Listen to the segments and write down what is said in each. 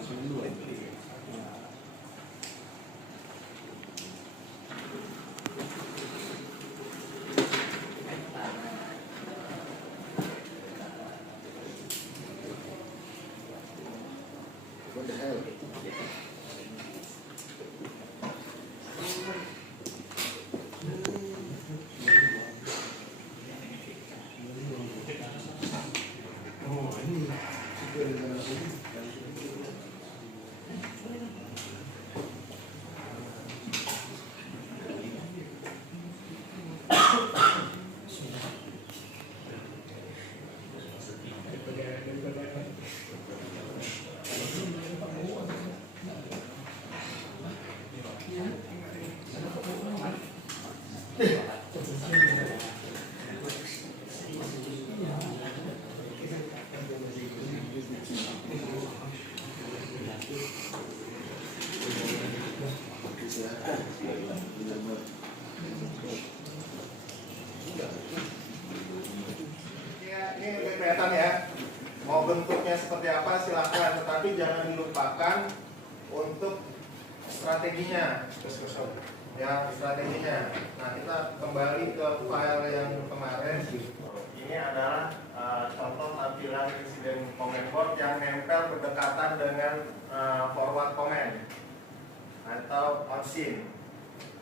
What the hell? Ini udah kelihatan ya, mau bentuknya seperti apa silahkan, tetapi jangan dilupakan untuk strateginya. Ya, strateginya. Nah, kita kembali ke file yang kemarin. Ini adalah contoh tampilan insiden comment board yang nempel berdekatan dengan forward comment atau on scene.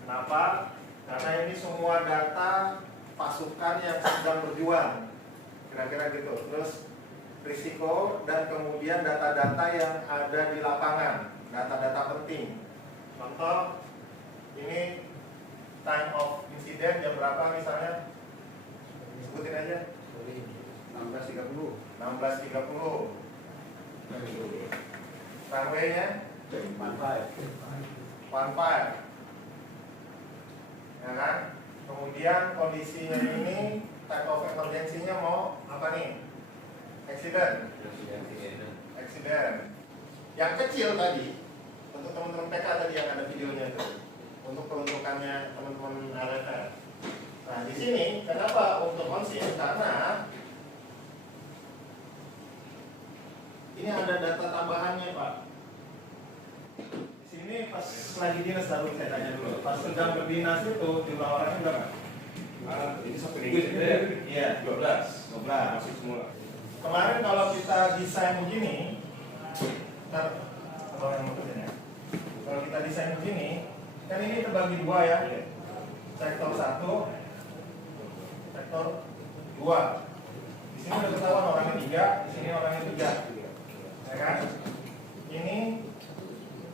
Kenapa? Karena ini semua data pasukan yang sedang berjuang, kira-kira gitu. Terus risiko dan kemudian data-data yang ada di lapangan, data-data penting. Contoh, ini time of incident jam berapa misalnya? Sebutin aja. 16.30. 16.30. Runway-nya? 15. Ya kan? Kemudian kondisinya ini type of emergency-nya mau apa nih? Accident. Yang kecil tadi untuk teman-teman PK tadi yang ada videonya itu, untuk peruntukannya teman-teman RFR. Nah, di sini kenapa untuk on scene? Karena ini ada data tambahannya, Pak. Di sini pas lagi dinas, lalu saya tanya dulu. Pas sedang berdinas itu jumlah orangnya berapa? Ini sampai minggu ya? Iya, 12. 12. Masih semula. Kemarin kalau kita desain begini, kalau kita desain begini, kan ini terbagi dua ya, sektor 1, sektor 2. Di sini udah ketahuan orangnya 3, di sini orangnya 3, ya kan? Ini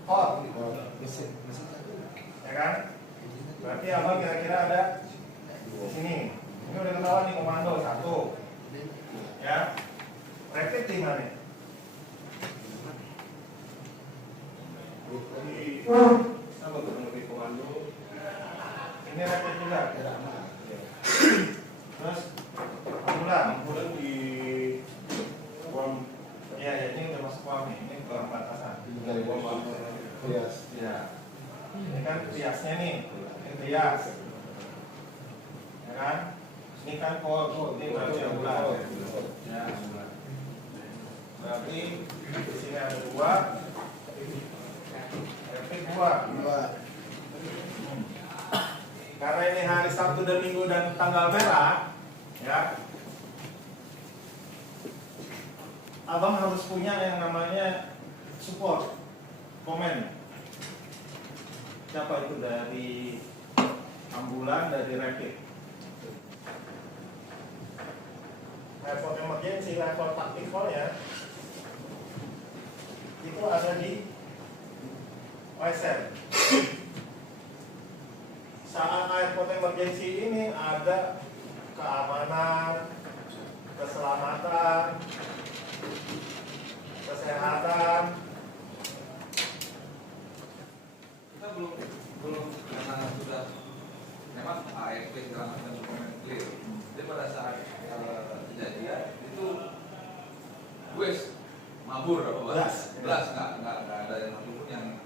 hot, ya kan? Berarti apa kira-kira ada di sini. Ini udah ketahuan nih komando 1, ya. Rapid di mana? Sama ketemu di komando. Ini rapid juga. Terus ambulan di ruang ya, ini udah masuk ruang nih. Ini ke batasan. dari ruang rias. Ya. Ini kan riasnya nih. Ini rias. Ya kan? Ini kan kode. Ini berarti ambulan. Ya, ambulan. Berarti di sini ada 2. Rapid 2. Karena ini hari Sabtu dan Minggu dan tanggal merah, ya, abang harus punya yang namanya support komen. Siapa itu dari ambulan, dari rapid. Level emergency, level tactical-nya itu ada di OSM. Saat airport emergency ini ada keamanan, keselamatan, kesehatan. Kita belum karena sudah memang AFP dan dokumen clear. Jadi pada saat kejadian itu gue mabur apa belas nggak ada yang satupun yang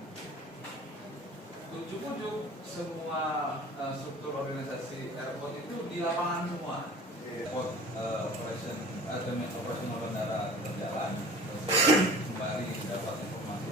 ujuk-ujuk. Semua struktur organisasi airport itu di lapangan semua. Airport operasional bandara berjalan, kembali dapat informasi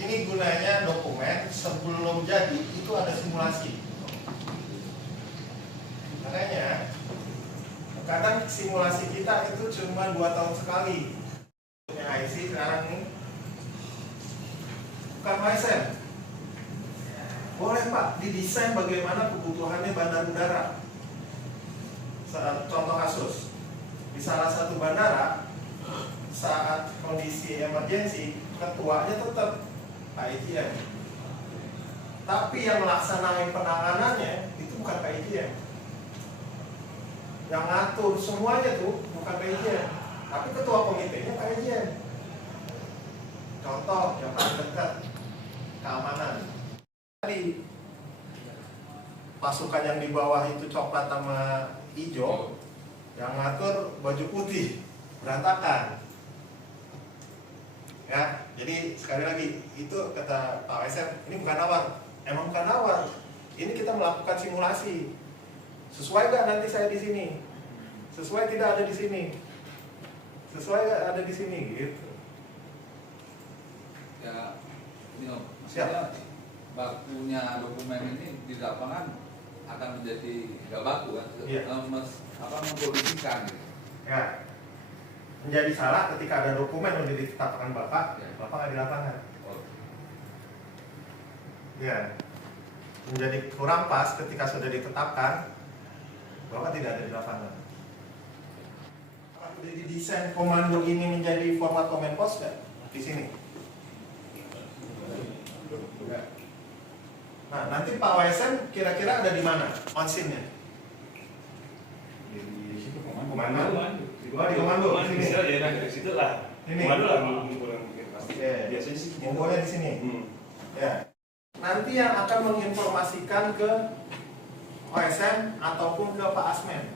ini gunanya dokumen sebelum jadi itu ada simulasi. Makanya kadang simulasi kita itu cuma 2 tahun sekali. Punya IC sekarang nih bukan YSM. Boleh Pak didesain bagaimana kebutuhannya bandar udara. Contoh kasus di salah satu bandara saat kondisi emergensi ketuanya tetap KITM, tapi yang melaksanakan penanganannya itu bukan KITM. Yang ngatur semuanya tuh bukan KITM, tapi ketua komitenya KITM. Contoh yang paling dekat, keamanan. Tadi pasukan yang di bawah itu coklat sama hijau, yang ngatur baju putih, berantakan. Ya, jadi sekali lagi itu kata Pak WSM, ini bukan nawar, emang bukan nawar. Ini kita melakukan simulasi. Sesuai nggak nanti saya di sini? Sesuai tidak ada di sini? Sesuai nggak ada di sini? Gitu. Ya, ini Om, maksudnya bakunya dokumen ini di lapangan akan menjadi nggak baku kan? Iya. Memproduksikan gitu. Ya, menjadi salah ketika ada dokumen yang ditetapkan Bapak, Ya. Bapak nggak di lapangan. Oh, Ya, menjadi kurang pas ketika sudah ditetapkan, Bapak tidak ada di lapangan. Sudah didesain komando ini menjadi format command post nggak? Di sini. Enggak. Nah, nanti Pak WSM kira-kira ada di mana? On scene-nya? Di situ Komando. Oh, di komando. Di Sini. situ ya, di situ lah. Ini. Komando lah mungkin pasti. Oke. Biasanya sih gitu. Monggonya di sini. Ya. Nanti yang akan menginformasikan ke OSM ataupun ke Pak Asmen.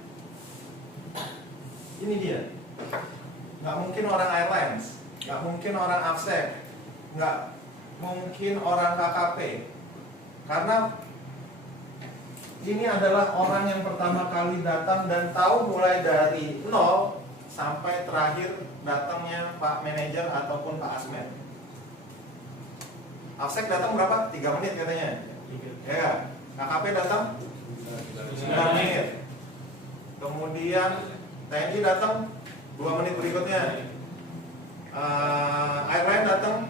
Ini dia. Nggak mungkin orang airlines, nggak mungkin orang AFSEC, nggak mungkin orang KKP. Karena ini adalah orang yang pertama kali datang dan tahu mulai dari nol sampai terakhir datangnya Pak Manajer ataupun Pak Asmen. AFSEC datang berapa? 3 menit katanya. Ya kan? KKP datang 9 menit. Kemudian TNI datang 2 menit berikutnya. Airline datang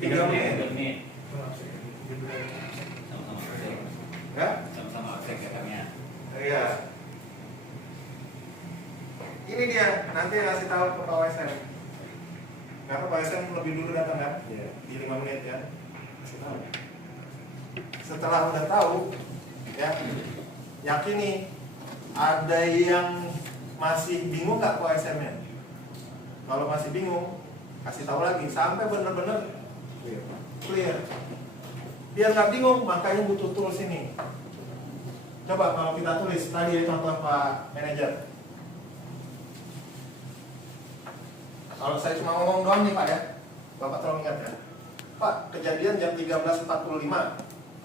3 menit. Ya? Sama-sama cek katanya. Iya. Ini dia, nanti kasih tahu ke Pak WSM. Karena Pak WSM lebih dulu datang kan? Iya. Di 5 menit ya. Kasih tahu. Setelah udah tahu, ya, yakini ada yang masih bingung nggak Pak WSM-nya? Kalau masih bingung, kasih tahu lagi sampai benar-benar clear. Biar nggak bingung, makanya butuh tools ini. Coba kalau kita tulis tadi contoh Pak Manajer. Kalau saya cuma ngomong doang nih Pak ya, Bapak tolong ingat ya. Pak, kejadian jam 13.45,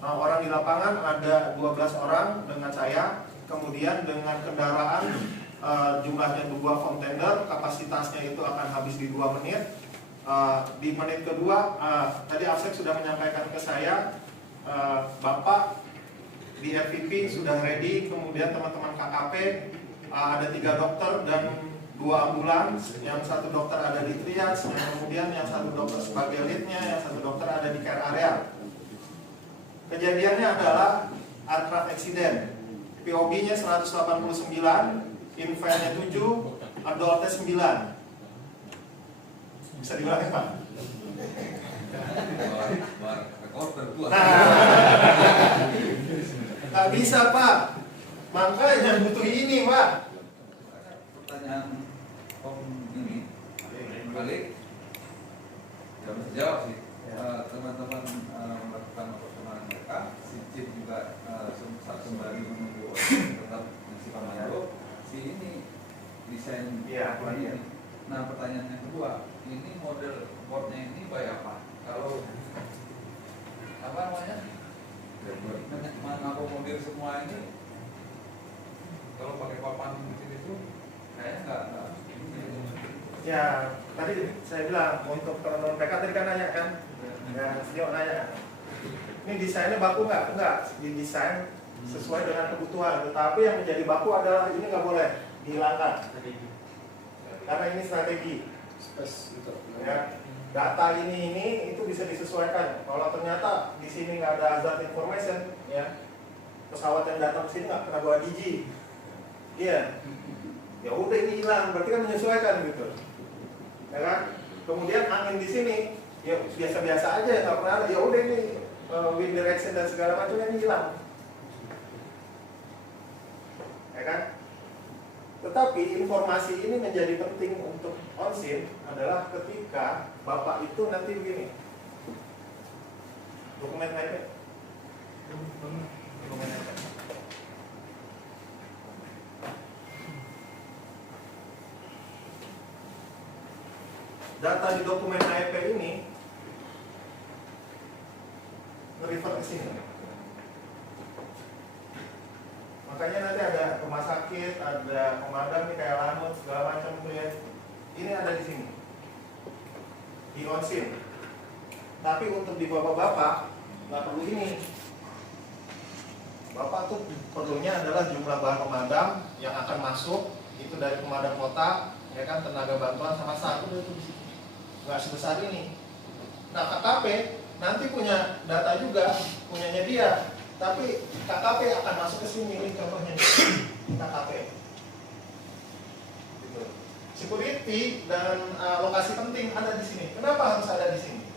orang di lapangan ada 12 orang dengan saya, kemudian dengan kendaraan jumlahnya 2 kontainer, kapasitasnya itu akan habis di 2 menit. Di menit kedua, tadi AFSEC sudah menyampaikan ke saya, Bapak di RVP sudah ready, kemudian teman-teman KKP, ada 3 dokter dan 2 ambulans, yang 1 dokter ada di triage, kemudian yang 1 dokter sebagai leadnya, yang 1 dokter ada di care area. Kejadiannya adalah aircraft accident, POB-nya 189, infantnya 7, adultnya 9. Bisa diulangi Pak? rekor tertua. Nggak bisa Pak, makanya butuh ini Pak. Pertanyaan Om ini balik jam sejauh sih. Teman-teman melakukan pertemuan mereka, si Cip juga sembari menunggu tetap si komando, si ini desain Iya, ini. Nah, pertanyaan yang kedua, ini model boardnya ini by apa? Kalau apa namanya? Mengakomodir semua ini, kalau pakai papan di sini itu kayaknya nggak. Ya, tadi saya bilang untuk non PK tadi kan nanya kan, ya Tio nanya, ini desainnya baku nggak? Enggak, didesain sesuai dengan kebutuhan. Tetapi yang menjadi baku adalah ini nggak boleh dihilangkan, karena ini strategi. Ya, data ini itu bisa disesuaikan. Kalau ternyata di sini nggak ada hazard information, ya pesawat yang datang ke sini nggak kena bawa DG, iya, ya udah ini hilang, berarti kan menyesuaikan gitu, ya kan? Kemudian angin di sini, ya biasa-biasa aja, nggak pernah ada, ya udah ini wind direction dan segala macam ini hilang, ya kan? Tetapi informasi ini menjadi penting untuk on-scene adalah ketika Bapak itu nanti begini, dokumen IP. Data di dokumen AEP ini nge-refer ke sini. Makanya nanti ada rumah sakit, ada pemadam nih kayak Lanut segala macam tuh ya. Ini ada di sini. Di on-scene. Tapi untuk di bapak-bapak nggak perlu ini. Bapak tuh perlunya adalah jumlah bahan pemadam yang akan masuk itu dari pemadam kota, ya kan, tenaga bantuan sama satu itu di situ. Nggak sebesar ini. Nah KKP nanti punya data juga, punyanya dia, tapi KKP akan masuk ke sini. Ini contohnya KKP. Gitu. Security dan lokasi penting ada di sini. Kenapa harus ada di sini?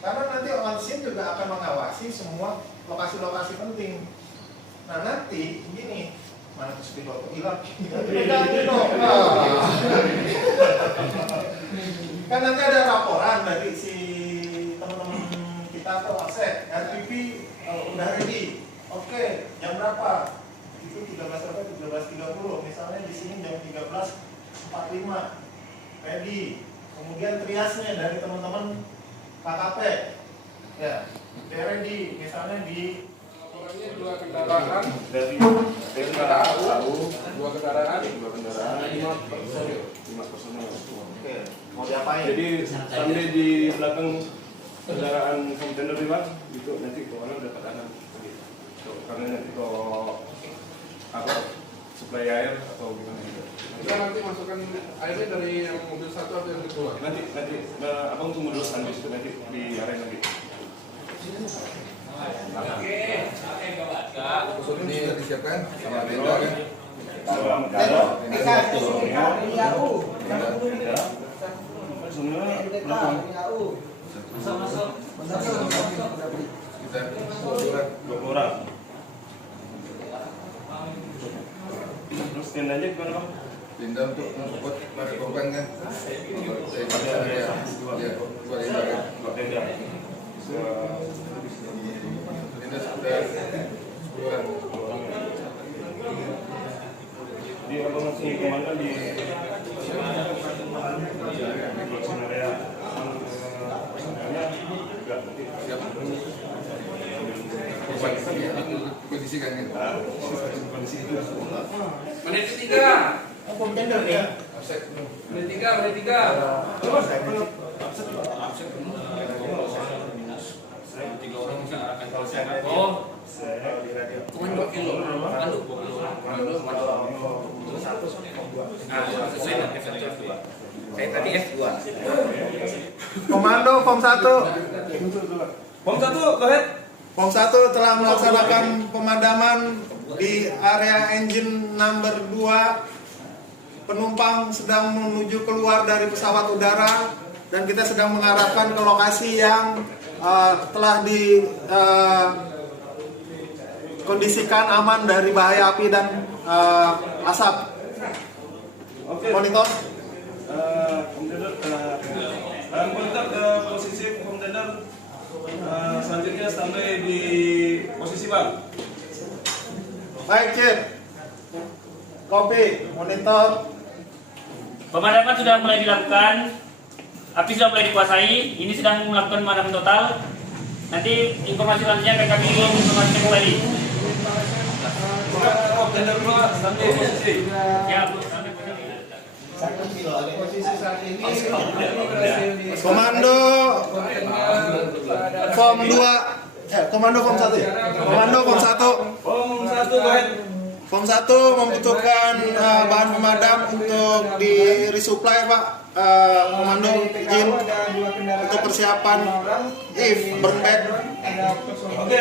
Karena nanti on-scene juga akan mengawasi semua lokasi-lokasi penting. Nah nanti gini, mana tuh spidol hilang? Kan nanti ada laporan dari si teman-teman kita atau akses RTP udah ready. Oke, jam berapa? Itu 13.30. Misalnya di sini jam 13.45 ready. Kemudian triasnya dari teman-teman KKP. Ya, ready. Misalnya di dua kendaraan, dari dua kendaraan, 5 personel. Oke, mau diapain? Jadi sampai di belakang kendaraan kontainer di bang, itu nanti keuangan dapat akan karena nanti kalau apa suplai air atau gimana gitu. kita nanti masukkan airnya dari yang mobil satu atau yang kedua. Nanti abang tunggu dulu sampai situ nanti di area lagi. Khusus ini sudah disiapkan sama tenda kan? Kita 20 orang. Terus tendanya gimana bang? tenda untuk membuat para korban kan? Ya, dua tenda kan? Dua tenda. Tenda sudah 10 orang. Jadi abang langsung kemana di lokasi area juga nanti Siap. Korban kondisikan kan? kondisi itu. Menit ketiga. Kontender ya. Menit tiga. Oh, bukan 2 kilo. Mandu 2 kilo. Sesuai dengan F1. Saya tadi F2. Komando Pom 1. Pom 1, go ahead. Pom 1 telah melaksanakan pemadaman di area engine number 2. Penumpang sedang menuju keluar dari pesawat udara dan kita sedang mengarahkan ke lokasi yang telah dikondisikan aman dari bahaya api dan asap. Oke. Monitor. Kontainer, monitor posisi kontainer selanjutnya sampai di posisi bang. Baik, Cip. Kopi, monitor. Pemadaman sudah mulai dilakukan, api sudah mulai dikuasai. Ini sedang melakukan pemadaman total. Nanti informasi selanjutnya akan kami informasikan kembali. Kontainer 2 sampai posisi. Ya, Posisi saat ini berhasil di Komando Form 2, Komando Form 1 ya? Komando Form 1. Form 1 baik. Form 1 membutuhkan bahan pemadam untuk di resupply Pak. Komando izin untuk persiapan if burn back. Oke,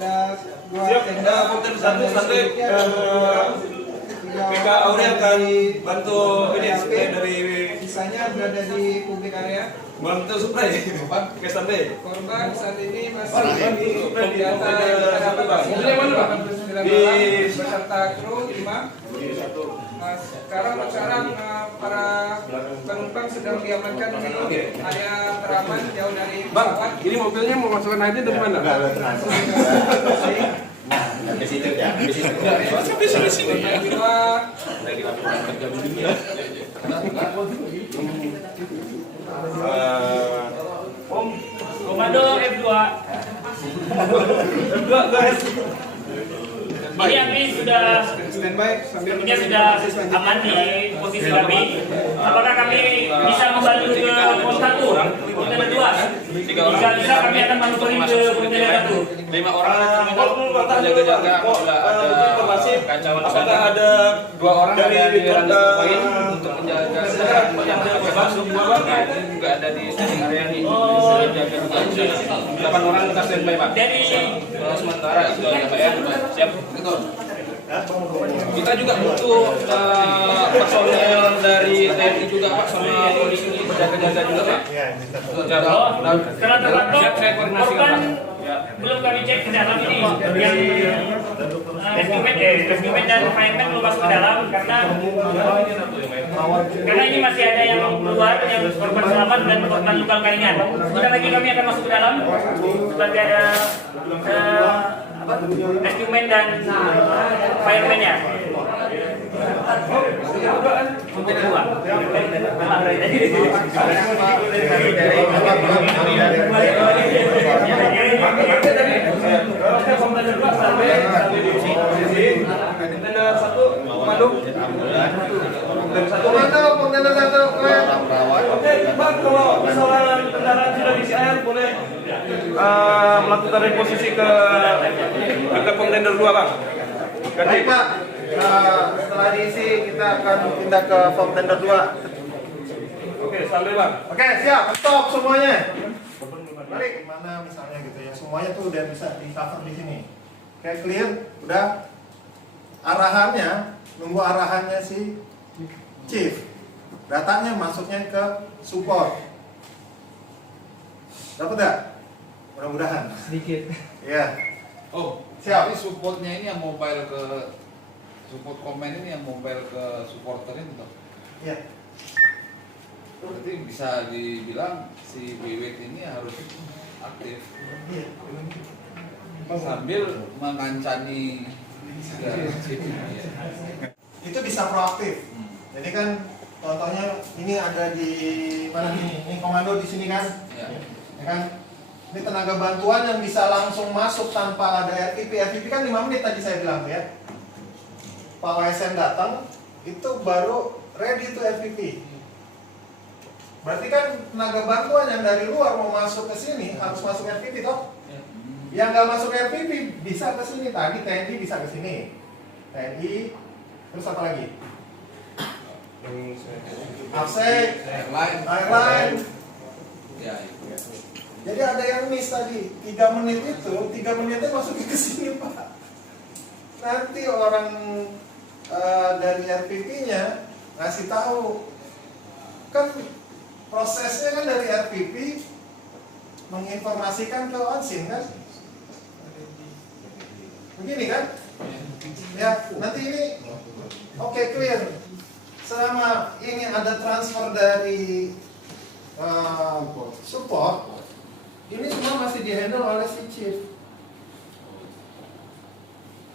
ada dua siap. tenda Konten 1 sampai PK Auri akan bantu ini supply dari sisanya berada di publik area. bantu supply. Oke, sampai. Korban saat ini masih Di di atas Di beserta kru 5. Nah, sekarang para penumpang sedang diamankan di area teraman jauh dari Bang, pesawat. ini mobilnya mau masukkan aja dari mana? Ke situ ya, ke situ. Kedua, Komando F2. guys. Ini kami sudah Standby sambil sepertinya sudah aman di posisi kami. Apakah kami bisa membantu ke pos 1, kontainer 2? Jika bisa kami akan manuverin ke kontainer 1. 5 orang jaga-jaga apabila ada kacauan. Apakah ada 2 orang dari ada di randa poin Porta untuk menjaga yang masuk juga ada di standing area nih. Jaga juga 8 orang kita standby Pak. Dari Sementara itu ya Pak ya. Siap. Kita juga butuh personel dari TNI juga Pak sama polisi ini berjaga-jaga juga Pak. setelah terpantau korban belum kami cek ke dalam ini yang rescueman dan fireman belum masuk ke dalam karena ini masih ada yang keluar yang korban selamat dan korban luka ringan. Sebentar lagi kami akan masuk ke dalam sebagai ada rescueman dan fireman-nya. Komando 1. Oke, Bang, kalau misalnya kendaraan sudah diisi air, boleh melakukan reposisi ke kontainer 2, Bang. Baik Pak, setelah diisi kita akan pindah ke form tender 2. Oke, sampai Bang. Oke, siap, stop semuanya. Balik gimana misalnya gitu ya, semuanya tuh udah bisa di cover di sini. Oke, clear, udah. Arahannya, nunggu arahannya si chief. Datanya masuknya ke support. Dapat gak? Mudah-mudahan. sedikit. Iya. Oh, Siap. tapi supportnya ini yang mobile ke support komen ini yang mobile ke supporter ini toh. Iya. Berarti bisa dibilang si Wiwit ini harus aktif Iya. sambil mengancani Itu bisa proaktif. Jadi kan contohnya ini ada di mana nih? Ini komando di sini kan? Ya. Ya kan? Ini tenaga bantuan yang bisa langsung masuk tanpa ada RTP. RTP kan 5 menit tadi saya bilang ya. Pak WSN datang, itu baru ready to RTP. Berarti kan tenaga bantuan yang dari luar mau masuk ke sini harus masuk RTP toh? Yang nggak masuk RTP bisa ke sini. Tadi TNI bisa ke sini. TNI, terus apa lagi? Absek, airline. Ya. Jadi ada yang miss tadi, 3 menit itu, 3 menitnya masuk ke sini Pak. Nanti orang dari RPP-nya ngasih tahu, kan prosesnya kan dari RPP menginformasikan ke Onsin kan, begini kan? Ya, nanti ini oke, clear. Selama ini ada transfer dari support, ini semua masih dihandle oleh si chief.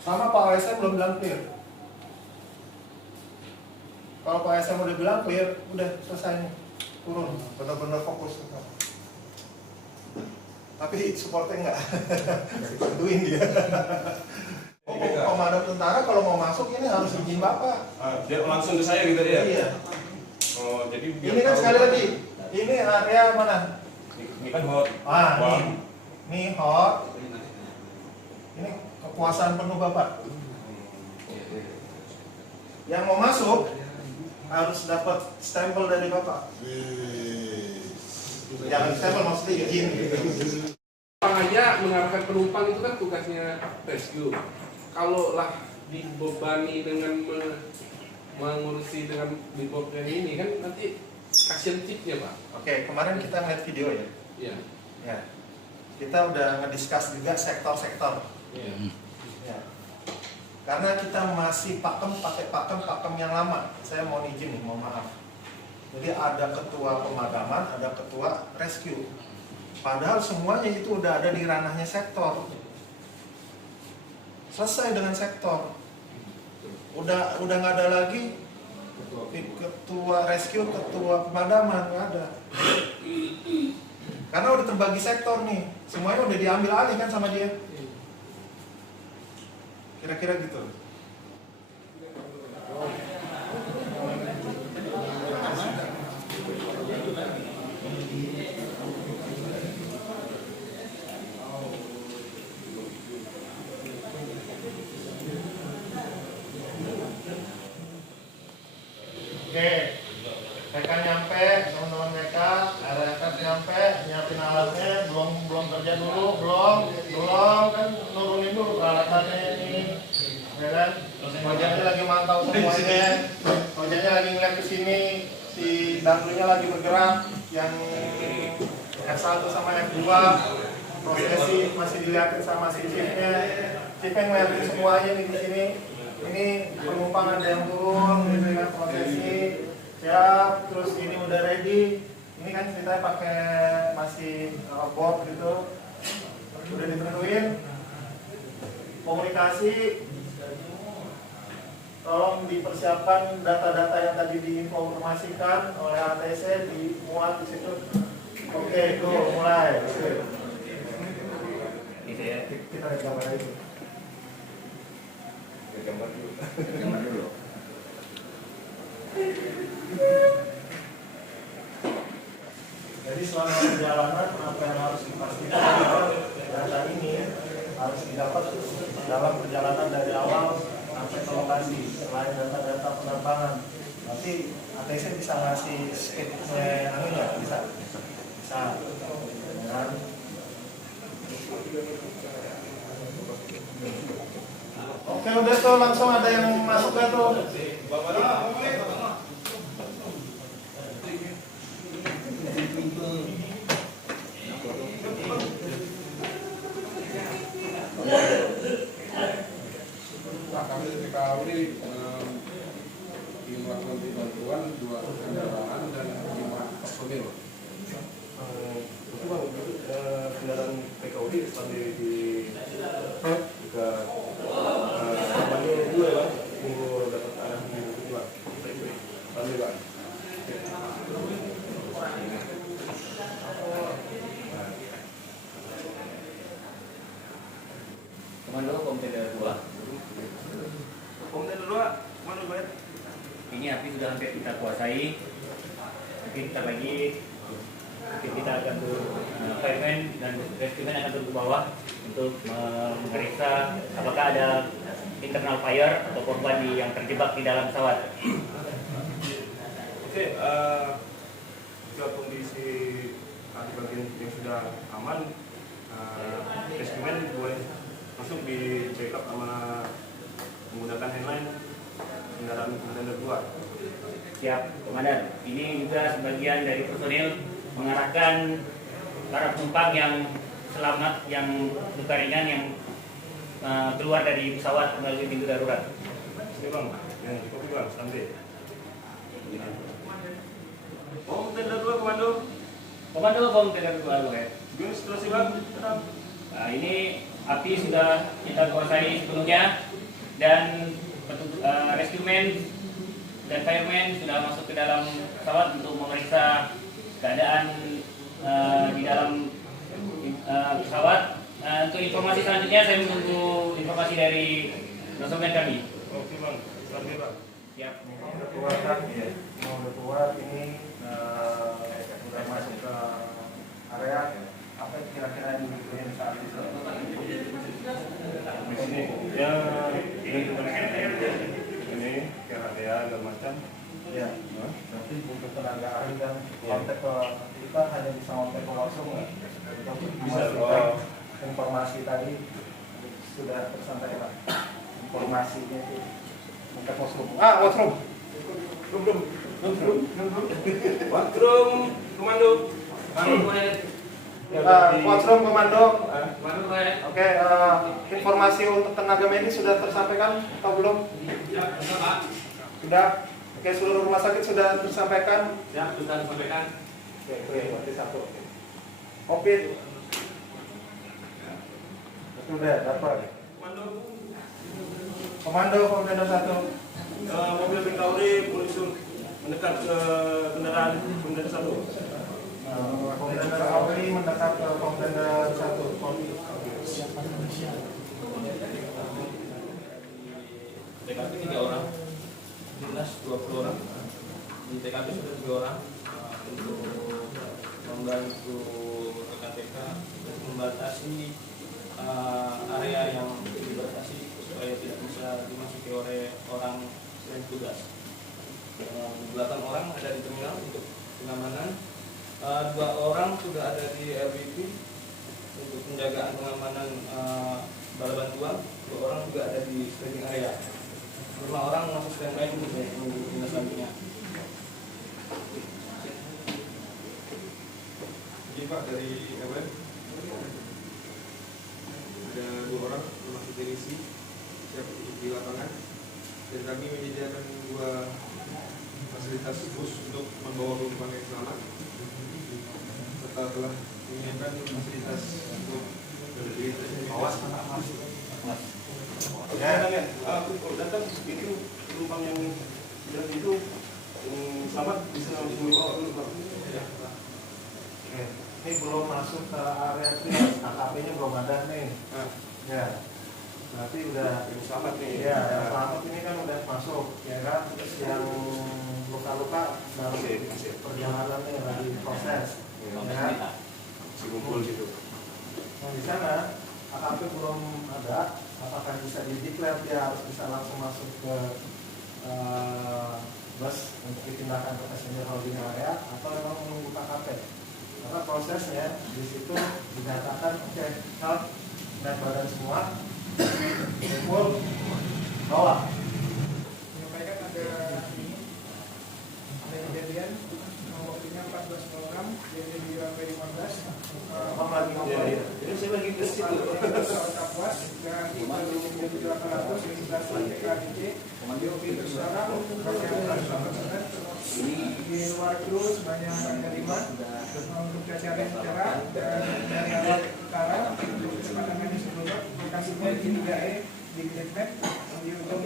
Sama Pak OSM belum bilang clear. Kalau Pak OSM udah bilang clear, udah selesai, turun, benar-benar fokus. Tapi supportnya enggak, bantuin dia. pemadam tentara kalau mau masuk ini harus izin Bapak. Dia langsung ke saya gitu ya? Iya. Oh, jadi biar Ini kan tahu. sekali lagi, ini area mana? Ini kan hot. Ini hot. Ini kekuasaan penuh Bapak. Yang mau masuk harus dapat stempel dari Bapak. Jangan stempel, maksudnya izin. Hanya mengarahkan penumpang itu kan tugasnya rescue. Kalau lah dibebani dengan mengurusi dengan biboknya ini kan nanti kasihan chipnya Pak. Oke, kemarin kita ngeliat video ya. Iya. Ya. Kita udah ngediskus juga sektor-sektor. Iya. Ya. Karena kita masih pakai pakem yang lama. Saya mau izin nih, mohon maaf. Jadi ada ketua pemadaman, ada ketua rescue. Padahal semuanya itu udah ada di ranahnya sektor. Selesai dengan sektor. Udah nggak ada lagi ketua rescue, ketua pemadaman, nggak ada. Karena udah terbagi sektor nih, semuanya udah diambil alih kan sama dia. Kira-kira gitu. Oke, mereka nyampe, teman-teman mereka, RFF nyampe, nyiapin alatnya, belum kerja dulu, belum kan nurunin dulu peralatannya ini, ya kan? Ojeknya lagi mantau semuanya, ojeknya lagi ngeliat ke sini, si dandunya lagi bergerak, yang F1 sama F2, prosesi masih dilihatin sama si chipnya ngeliatin semuanya nih di sini. Ini penumpang ada yang turun gitu kan, prosesi siap, terus ini udah ready. Ini kan ceritanya pakai masih board gitu, udah ditentuin. Komunikasi, tolong dipersiapkan data-data yang tadi diinformasikan oleh ATC, dimuat di situ. Oke, tuh mulai. Kita lihat gambar itu. Gambar dulu. Jadi selama perjalanan apa yang harus dipastikan data ini harus didapat dalam perjalanan dari awal sampai ke lokasi. Selain data-data penerbangan, nanti ATC bisa ngasih speednya, bisa. Dan oke, udah tuh langsung ada yang masuk ya tuh. Nah, kami ketika ini melakukan bantuan 2 kendaraan dan 5 personil. Itu bang, kendaraan PKOD sampai di juga namanya dua ya bang, tunggu dapat arah itu bang. Sampai bang. Komando kontainer 2. Kontainer 2, mana bang? Ini api sudah hampir kita kuasai. Mungkin kita bagi, mungkin kita akan fireman dan rescueman akan turun ke bawah untuk memeriksa apakah ada internal fire atau korban yang terjebak di dalam pesawat. Oke, jika kondisi kaki bagian yang sudah aman, rescueman boleh masuk di backup sama menggunakan handline kendaraan kontainer 2. Siap, Komandan. Ini juga sebagian dari personil mengarahkan para penumpang yang selamat, yang luka ringan, yang keluar dari pesawat melalui pintu darurat. Ini bang, yang kopi bang, santai. Kontainer 2 komando. Komando kontainer 2 loh ya. Gimana situasi bang? Tenang. Nah, ini api sudah kita kuasai sepenuhnya dan rescueman dan fireman sudah masuk ke dalam pesawat untuk memeriksa keadaan di dalam pesawat. Untuk informasi selanjutnya saya menunggu informasi dari konsumen kami. Oke bang, selamat bang. Siap. Udah keluar kan? Iya. Udah keluar ini udah masuk ke area apa kira-kira yang dibutuhin saat itu? Di sini ya ini kira-kira dan macam. Ya. Berarti butuh tenaga ahli dan kontak ke kita hanya bisa kontak ke langsung nggak? Untuk Bisa. memastikan informasi tadi sudah tersampaikan. Informasinya itu kontak washroom. Washroom. Washroom komando. Washroom komando. Komando saya. Oke, informasi untuk tenaga medis sudah tersampaikan atau belum? Sudah. Oke, seluruh rumah sakit sudah tersampaikan. Ya, sudah disampaikan. Oke, berarti satu. COVID. Sudah dapat. Komando satu. Mobil BKUD polisi mendekat ke kendaraan kontainer 1. Kontainer Audi mendekat ke kontainer 1. TKP 3 orang, dinas 20 orang, di TKP sudah 3 orang untuk membantu rekan TK untuk membatasi area yang dibatasi supaya tidak bisa dimasuki oleh orang selain tugas. 8 orang ada di terminal untuk pengamanan, 2 orang sudah ada di RBP untuk penjagaan pengamanan bala bantuan, 2 orang juga ada di staging area. 5 orang masuk standby untuk menunggu dinas selanjutnya. Jadi Pak dari RW ada 2 orang termasuk teknisi siap di lapangan dan kami menyediakan 2 fasilitas bus untuk membawa penumpang yang selamat serta telah menyiapkan fasilitas untuk Awas. Ya, aku datang itu penumpang yang itu selamat bisa langsung dibawa dulu bang. Oke. Ini belum masuk ke area triage, AKP-nya belum ada nih. Ya. Berarti udah Selamat nih. ya, yang selamat ini kan udah masuk, ya kan? Yang luka-luka dalam perjalanannya lagi proses. Ya. Si kumpul situ. Nah, di sana AKP belum ada, apakah bisa dideklar dia harus bisa langsung masuk ke bus untuk dipindahkan ke passenger holding area atau memang menunggu AKP? Karena prosesnya di situ dinyatakan oke, health dan badan semua kumpul bawah. Menyampaikan ada kejadian waktunya 14.06 jadi di lantai 15 Lagi ngomong ya. Ini saya lagi ke situ. pesawat Kapuas dengan tipe 7800 yang sudah TKDC DOP bersuara bagian di luar kru sebanyak ada 5 untuk cacaran jarak dan dari arah utara untuk kecepatan medis sebelumnya lokasinya di 3E di Jetmap. Untuk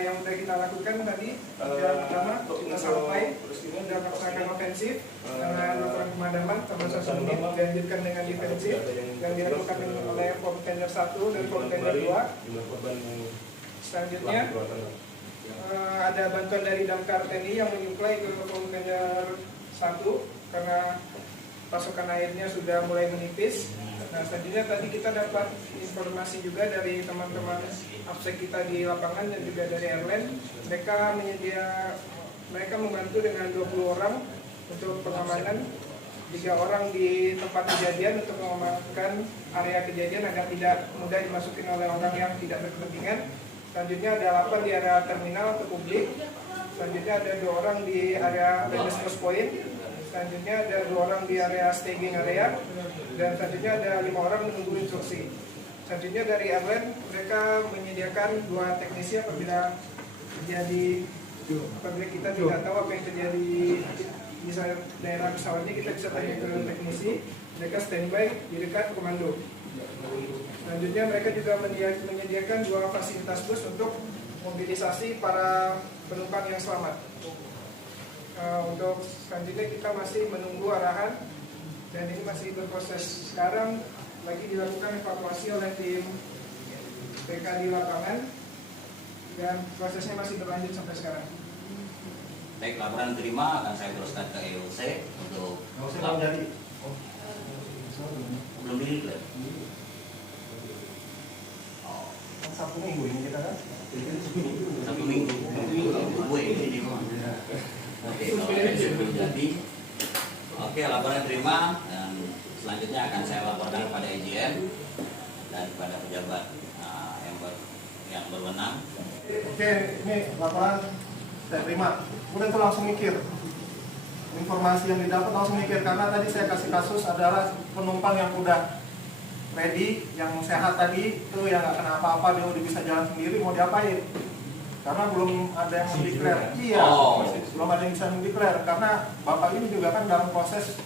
yang sudah kita lakukan tadi yang pertama kita sampai sudah melaksanakan ofensif dengan melakukan pemadaman selama 1 menit dilanjutkan dengan defensif yang dilakukan oleh kontainer 1 dan kontainer 2. Selanjutnya ada bantuan dari damkar TNI yang menyuplai ke kontainer 1 karena pasokan airnya sudah mulai menipis. Nah, selanjutnya tadi kita dapat informasi juga dari teman-teman APSEK kita di lapangan dan juga dari airline. Mereka membantu dengan 20 orang untuk pengamanan, 3 orang di tempat kejadian untuk mengamankan area kejadian agar tidak mudah dimasukin oleh orang yang tidak berkepentingan. Selanjutnya ada 8 di area terminal atau publik. Selanjutnya ada 2 orang di area business point. Selanjutnya ada 2 orang di area staging area. Dan selanjutnya ada 5 orang menunggu instruksi. Selanjutnya dari airline mereka menyediakan 2 teknisi apabila kita tidak tahu apa yang terjadi di daerah pesawatnya, kita bisa tanya ke teknisi. Mereka standby di dekat komando. Selanjutnya mereka juga menyediakan 2 fasilitas bus untuk mobilisasi para penumpang yang selamat. Untuk selanjutnya kita masih menunggu arahan dan ini masih berproses. Sekarang lagi dilakukan evakuasi oleh tim PK di lapangan dan prosesnya masih berlanjut sampai sekarang. Baik, laporan terima akan saya teruskan ke EOC untuk jadi. belum di-declare. Sabtu Minggu ini kita kan? Satu minggu. Gue ini di mana? Oke, kalau besok belum jadi. Oke, laporan terima dan selanjutnya akan saya laporkan kepada IJN dan kepada pejabat yang berwenang. Oke, ini laporan saya terima. Udah itu langsung mikir. Informasi yang didapat langsung mikir, karena tadi saya kasih kasus adalah penumpang yang udah ready, yang sehat tadi itu yang nggak kena apa-apa, dia udah bisa jalan sendiri, mau diapain? Karena belum ada yang mendeklar. Iya, belum ada yang bisa mendeklar, karena bapak ini juga kan dalam proses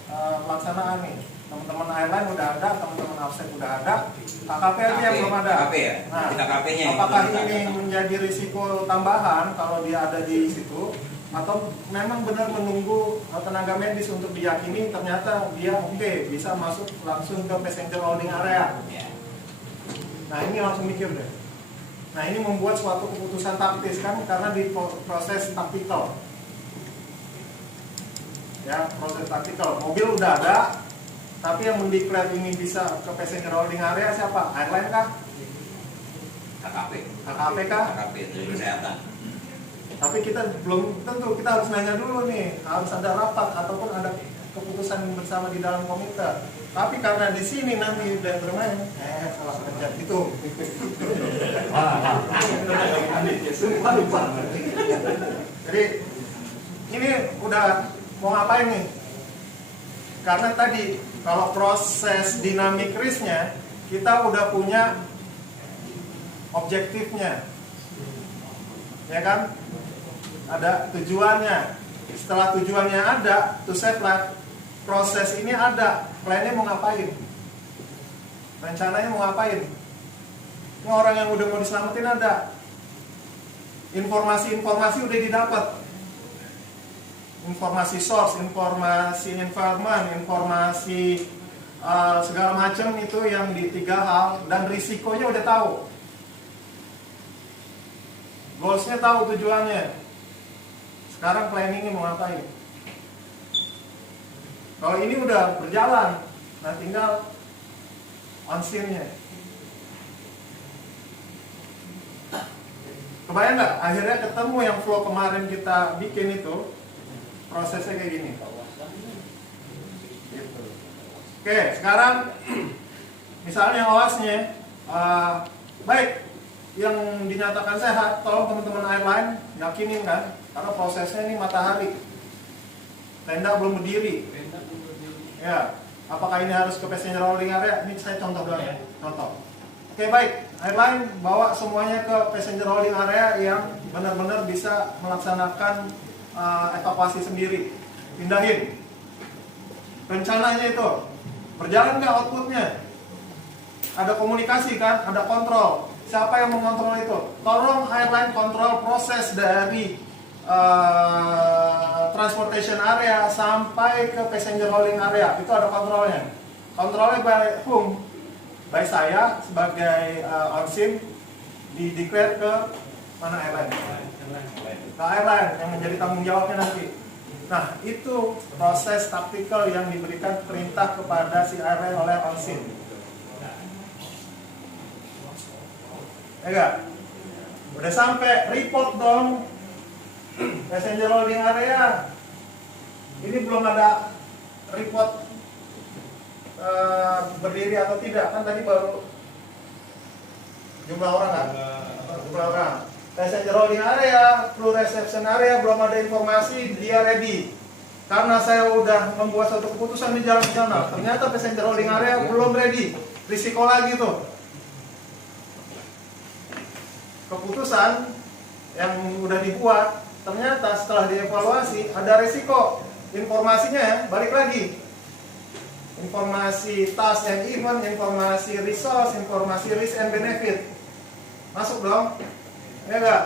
pelaksanaan nih. Teman-teman airline udah ada, teman-teman offset udah ada, KKP aja yang belum ada. KKP ya? Nah, kita KP-nya. apakah ini menjadi risiko tambahan kalau dia ada di situ, atau memang benar menunggu tenaga medis untuk diyakini ternyata dia oke, bisa masuk langsung ke passenger holding area. Nah ini langsung mikir deh. Nah ini membuat suatu keputusan taktis kan, karena di proses taktikal. Ya, proses taktikal. Mobil udah ada, tapi yang mendeklar ini bisa ke passenger holding area siapa? Airline kah? KKP. KKP kah? KKP dari kesehatan. Tapi kita belum tentu, kita harus nanya dulu nih, harus ada rapat ataupun ada keputusan bersama di dalam komite. Tapi karena di sini nanti udah bermain, salah pencet itu. Jadi ini udah mau ngapain nih? Karena tadi kalau proses dinamik risknya kita udah punya objektifnya, ya kan? Ada tujuannya. Setelah tujuannya ada, to save life, proses ini ada, plannya mau ngapain, rencananya mau ngapain. Ini orang yang udah mau diselamatin ada, informasi udah didapat, informasi source, informasi environment, informasi segala macam itu yang di 3 hal, dan risikonya udah tahu, goalsnya tahu, tujuannya. Sekarang planningnya mau ngapain? Kalau ini udah berjalan, nah tinggal on scene-nya. Kebayang nggak? Akhirnya ketemu yang flow kemarin kita bikin itu, prosesnya kayak gini. Oke, sekarang misalnya awasnya, baik, yang dinyatakan sehat, tolong teman-teman airline yakinin kan, karena prosesnya ini matahari, tenda belum berdiri. Ya, apakah ini harus ke passenger holding area? Ini saya contoh doang ya, contoh. Oke baik, airline bawa semuanya ke passenger holding area yang benar-benar bisa melaksanakan evakuasi sendiri, pindahin. Rencananya itu berjalan nggak outputnya? Ada komunikasi kan, ada kontrol. Siapa yang mengontrol itu? Tolong airline kontrol proses dari transportation area sampai ke passenger holding area. Itu ada kontrolnya. Kontrolnya by whom? By saya sebagai on-scene di-declare ke mana airline? Ke airline yang menjadi tanggung jawabnya nanti. Nah, itu proses taktikal yang diberikan perintah kepada si airline oleh on-scene. Ya gak? Udah sampai, report dong passenger holding area. Ini belum ada report berdiri atau tidak, kan tadi baru jumlah orang kan? Jumlah orang. Passenger holding area, crew reception area belum ada informasi dia ready. Karena saya udah membuat satu keputusan di jalan sana, ternyata passenger holding area belum ready. Risiko lagi tuh. Keputusan yang udah dibuat ternyata setelah dievaluasi ada risiko. Informasinya balik lagi, informasi task and event, informasi resource, informasi risk and benefit masuk dong, ya enggak?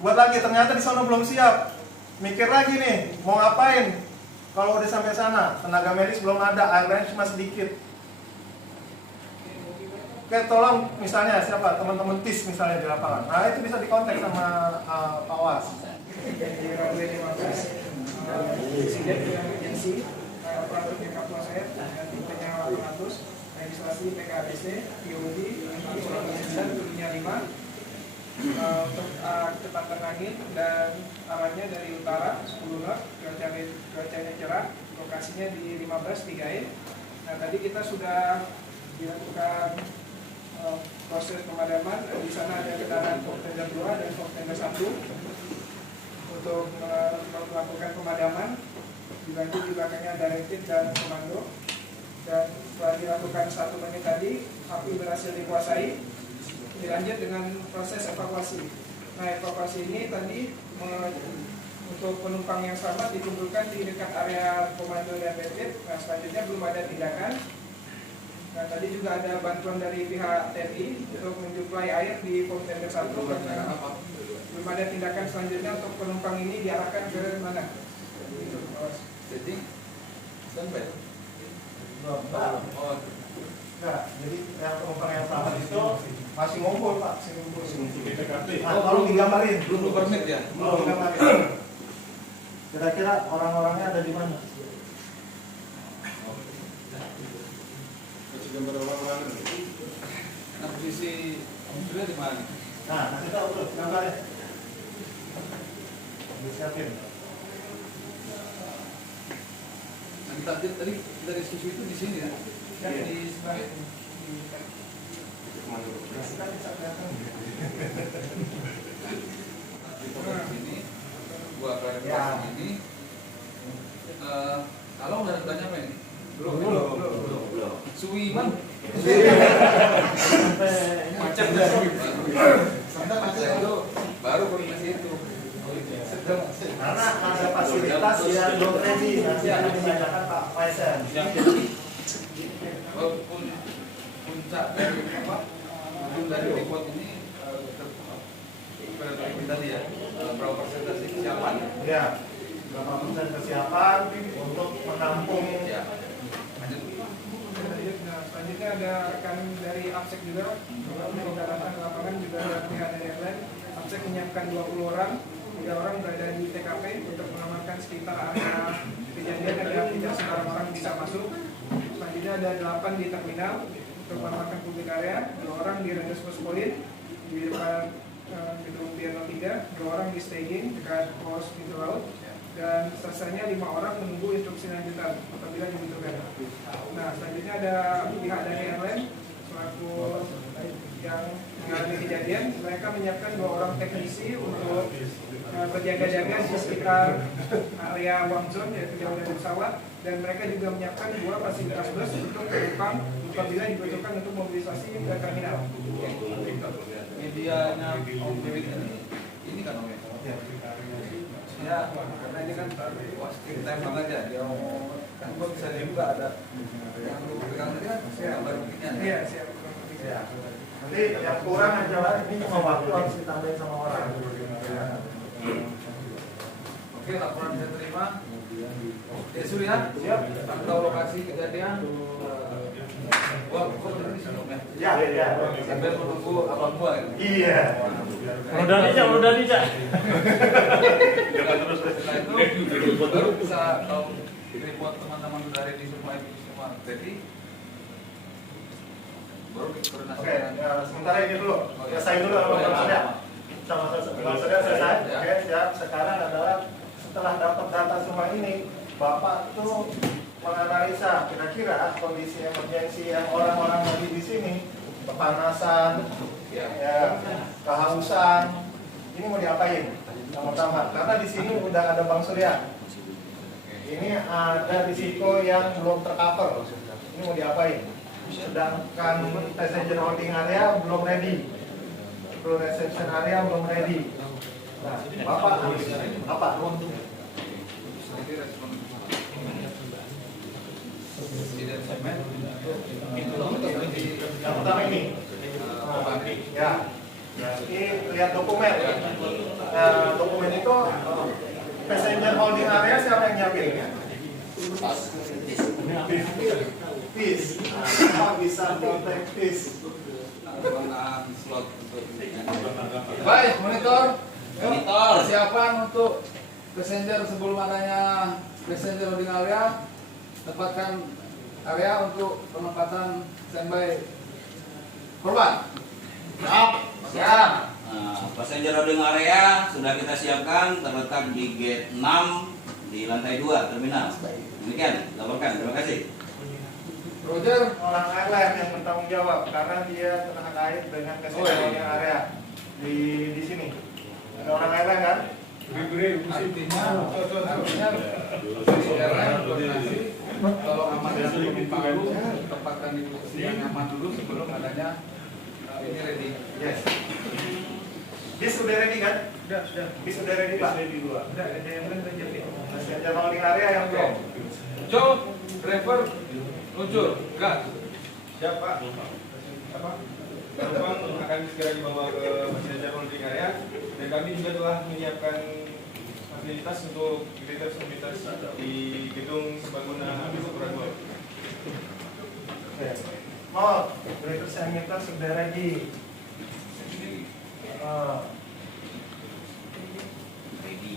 Buat lagi, ternyata di sana belum siap, mikir lagi nih mau ngapain. Kalau udah sampai sana tenaga medis belum ada, airline cuma sedikit. Oke, tolong misalnya siapa teman-teman TIS misalnya di lapangan. Nah itu bisa dikontak sama Pak Was. Di runway 15, insiden yang emergency, operatornya kapal sayap, dan tipenya 800, registrasi PKBC, POD, Sulawesi 9, turunnya 5, untuk kecepatan angin dan arahnya dari utara 10 knot, cuacanya cerah, lokasinya di 15 3E. Nah tadi kita sudah dilakukan proses pemadaman. Di sana ada kendaraan Fortender 2 dan Fortender 1 untuk melakukan pemadaman. Dibantu di belakangnya ada reaktif dan komando. Dan setelah dilakukan 1 menit tadi, api berhasil dikuasai. Dilanjut dengan proses evakuasi. Nah evakuasi ini tadi untuk penumpang yang selamat dikumpulkan di dekat area komando dan reaktif. Nah selanjutnya belum ada tindakan. Nah tadi juga ada bantuan dari pihak TNI untuk mensuplai air di Fortender 1 karena belum ada tindakan selanjutnya untuk penumpang ini diarahkan ke mana? Setting standby. Oh, enggak. Jadi yang penumpang yang selamat itu masih ngumpul Pak, masih ngumpul. Nah, tolong digambarin. Belum permit ya? Belum digambarin. Kira-kira orang-orangnya ada di mana? Nah, posisi sudah di mana? Nah, nanti tahu tuh gambarnya. Disiapin. Nah, tadi kita diskusi itu di sini ya? Di sebelah itu. Di sini, gua klarifikasi ini. Kalau udah tanya apa ini? Belum. Suwiman. Macam itu baru koordinasi itu. Karena ada fasilitas yang belum ready, nanti akan ditanyakan Pak Faisal. Walaupun puncak dari apa? Ujung dari report ini tadi ya, berapa persentase kesiapan? Ya, berapa persen kesiapan untuk menampung? Ya. Lanjut. Nah, selanjutnya ada rekan dari APSEC juga, dari daratan lapangan juga ada pihak dari airline. APSEC menyiapkan 20 orang, 3 orang berada di TKP untuk mengamankan sekitar area kejadian agar tidak sembarang orang bisa masuk. Selanjutnya ada 8 di terminal untuk mengamankan publik area, 2 orang di Rendes Pospolin di depan gedung Piano 3, 2 orang di staging dekat pos pintu laut, dan selesainya 5 orang menunggu instruksi lanjutan apabila dibutuhkan. Nah, selanjutnya ada pihak dari airline selaku yang mengalami kejadian. Mereka menyiapkan 2 orang teknisi untuk berjaga-jaga di sekitar area warm zone, yaitu jauh dari pesawat, dan mereka juga menyiapkan 2 fasilitas bus untuk penumpang apabila dibutuhkan untuk mobilisasi ke terminal. Medianya Om Dewi ini kan Om ya, karena ini kan kita banget ya, dia kan gue bisa juga ada yang lu pegang tadi kan gambar beginian. Iya, siap. Ya. Nanti yang kurang aja lah, ini cuma waktu harus ditambahin sama orang. Oke, laporan bisa terima. Ya Surya, siap. Pantau lokasi kejadian. Gua di sini ya. Ya. Sambil menunggu abang gua ini. Iya. Udah nih, Cak. Setelah itu baru bisa tahu report teman-teman dari di semua jadi baru koordinasi. Oke, ya, sementara ini dulu. Selesai dulu sama maksudnya. Maksudnya selesai. Oke, siap. Sekarang adalah setelah dapat data semua ini, Bapak tuh menganalisa kira-kira kondisi emergensi yang orang-orang lagi di sini, kepanasan, ya, kehausan, ini mau diapain? Pertama, karena di sini udah ada Bang Surya. Ini ada risiko yang belum tercover. Ini mau diapain? Sedangkan passenger holding area belum ready, crew reception area belum ready. Nah, Bapak apa? Yang pertama ini, ya, ini lihat dokumen. Dokumen itu passenger holding area siapa yang nyiapin? fish. Nah, bisa protect fish. Penggunaan slot untuk Baik, monitor. Monitor. Persiapan untuk passenger sebelum adanya passenger loading area. Tempatkan area untuk penempatan standby korban. Siap. Nah, passenger loading area sudah kita siapkan, terletak di gate 6 di lantai 2 terminal. Demikian, laporkan. Terima kasih. Roger. Orang airline yang bertanggung jawab karena dia telah kait dengan passenger loading area di sini. Ada orang airline kan? Artinya si airline koordinasi kalau aman dengan penumpang dulu, tempatkan di posisi yang aman dulu sebelum adanya ini ready. Yes. Bis sudah ready kan? Sudah. Bis sudah ready Pak? Udah, ada yang belum terjadi. Passenger loading area yang belum. Jo, driver, luncur, gas. Siap Pak. Apa? Penumpang akan segera dibawa ke passenger loading area dan kami juga telah menyiapkan fasilitas untuk aktivitas di gedung Serbaguna Abisapura 2. Oh, operator saniter sudah ready. Ready.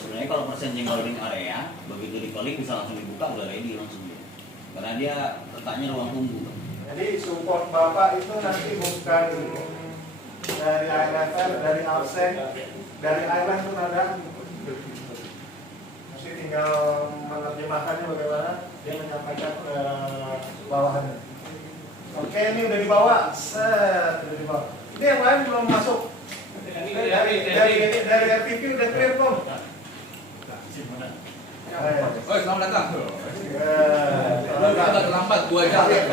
Sebenarnya kalau passenger loading area, begitu di calling bisa langsung dibuka, udah ready langsung dia. Karena dia letaknya ruang tunggu. Jadi support Bapak itu nanti bukan dari ILFR, dari absen, dari airline pun ada. Mesti tinggal menerjemahkannya bagaimana dia menyampaikan ke bawahannya. Oke, ini udah dibawa, set, udah dibawa. Ini yang lain belum masuk. Dari RTP udah clear belum? Oh, selamat datang. Kita terlambat 2 jam. Saya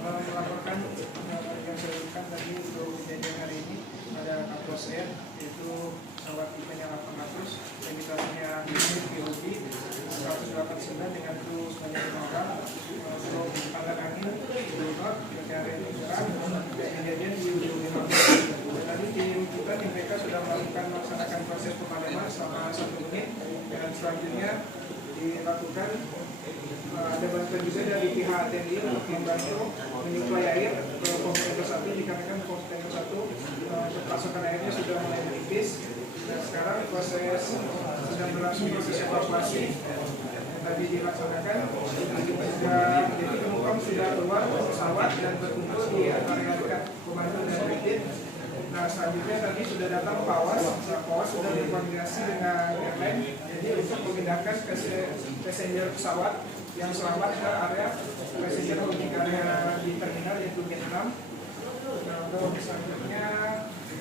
melaporkan yang saya lakukan tadi untuk kejadian hari ini ada Kapolres Air, yaitu pesawat tipenya 800, emitennya POB 189 dengan kru sebanyak 5 orang. Untuk angkat angin di Donor, di area Lingkaran, kejadian di ujung 15. Tadi tim kita, tim PK sudah melaksanakan proses pemadaman selama 1 menit, dan selanjutnya dilakukan ada bantuan juga dari pihak TNI untuk membantu menyuplai air ke kontainer 1 dikarenakan kontainer 1 untuk pasokan airnya sudah mulai menipis. Dan sekarang proses sedang berlangsung proses evakuasi yang tadi dilaksanakan. Kita sudah, jadi penumpang sudah keluar dari pesawat dan berkumpul di area dekat komando dan retin. Nah, selanjutnya tadi sudah datang Pawas sudah berkoordinasi dengan airline, jadi untuk memindahkan passenger pesawat yang selamat ke area passenger loading area di terminal yaitu gate 6. Nah, untuk selanjutnya